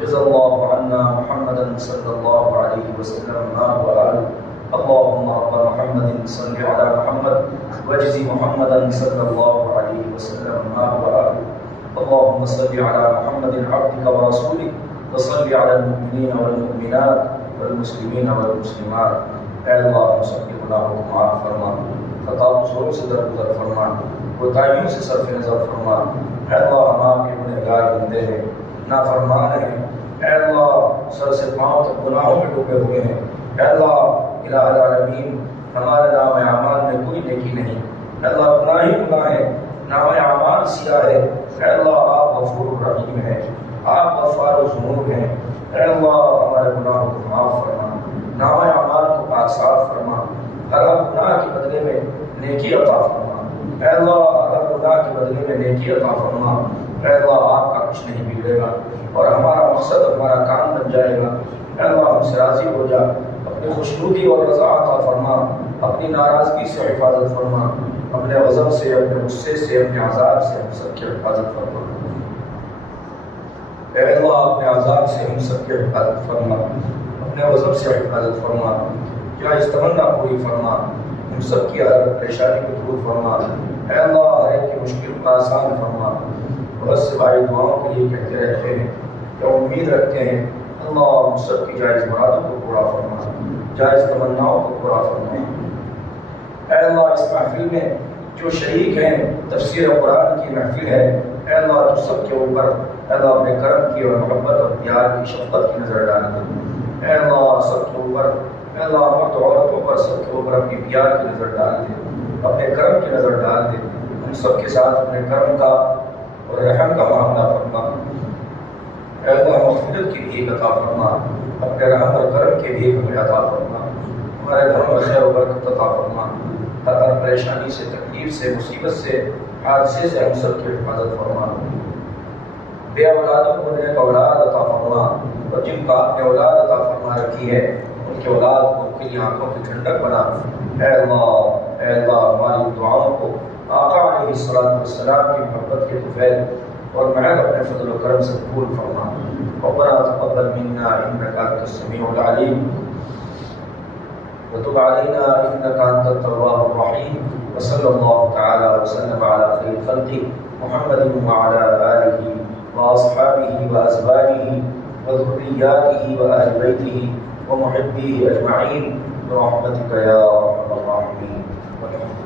جزا الله عنا محمدا صلى الله عليه وسلم ما هو أهله. اللهم رب محمد صل على محمد واجزي محمدا صلى الله عليه وسلم ما هو أهله. اللهم صل على محمد عبدك ورسولك وصل على المؤمنين والمؤمنات والمسلمين والمسلمات. اے اللہ ہم سب کے گناہوں کو معاف فرما، خطا قصوروں سے درگزر فرما، کوتاہیوں سے صرف نظر فرما. اے اللہ ہم آپ کے گنہگار بندے ہیں، نافرمان ہیں. اے اللہ سر سے پاؤں تک گناہوں میں ڈوبے ہوئے ہیں. اے اللہ الہ العالمین ہمارے نام اعمال میں کوئی نیکی نہیں. اے اللہ گناہ ہی گناہ ہے، نام اعمال سیاہ ہے. اے اللہ آپ غفور الرحیم ہیں، آپ غفار الذنوب ہیں. اے اللہ ہمارے گناہوں کو معاف فرما، نام اعمال کو پاک صاف فرما. ہر گناہ کے بدلے میں نیکی عطا فرما. اے اللہ ہر گناہ کے بدلے میں نیکی عطا فرما. اے اللہ آپ کا کچھ نہیں بگڑے گا اور ہمارا مقصد ہمارا کام بن جائے گا. اے اللہ ہم سے راضی ہو جا، اپنی خوشنودی اور رضا عطا فرما، اپنی ناراضگی سے حفاظت فرما، اپنے غضب سے، اپنے غصے سے، اپنے عذاب سے ہم سب کی حفاظت فرما. اے اللہ اپنے عذاب سے ہم سب کی حفاظت فرما، اپنے غضب سے حفاظت فرما. کیا اس تمنا پوری فرما، ہم سب کی ہر پریشانی کو دور فرما. اے اللہ ہر ایک کی مشکل کو آسان فرما. بہت سے بھائی دعاؤں کے لیے کہتے رہتے ہیں کہ امید رکھتے ہیں. اللہ ہم سب کی جائز مرادوں کو پورا فرما، جائز تمناؤں کو پورا فرما. اے اللہ اس محفل میں جو شریک ہیں، تفسیر قرآن کی محفل ہے، اے اللہ تو سب کے اوپر اے اللہ اپنے کرم کی اور محبت اور پیار کی شفقت کی نظر ڈال دے. اے اللہ سب کے اوپر اے اللہ مرد عورتوں پر سب کے اوپر اپنی پیار کی نظر ڈال دے، اپنے کرم کی نظر ڈال دے. ہم سب کے ساتھ اپنے کرم کا اور رحم کا معاملہ فرما. اے اللہ مغفرت کی بھی عطا فرما، اپنے رحم اور کرم کے بھی ہمیں عطا فرما. ہمارے گھروں میں خیر و برکت عطا فرما. ہر پریشانی سے، تکلیف سے، مصیبت سے، حادثے سے ہم سب کی حفاظت فرما. بے اولادوں کو نیک اولاد عطا فرما، اور جن کو آپ نے اولاد عطا فرما رکھی ہے ان کی اولاد کو ان کی آنکھوں کی ٹھنڈک بنا. اے اللہ ہماری دعاؤں کو آقا علیہ السلام کی محبت کے طفیل اور محض اپنے فضل و کرم سے قبول فرما. ربنا تقبل منا انك انت السميع العليم وتب علينا انك انت التواب الرحيم. وصلى الله تعالى وسلم على خير خلقه محمد وعلى اله واصحابه وازواجه وذرياته واهل بيته ومحبيه اجمعين برحمتك يا ارحم الراحمين. والحمد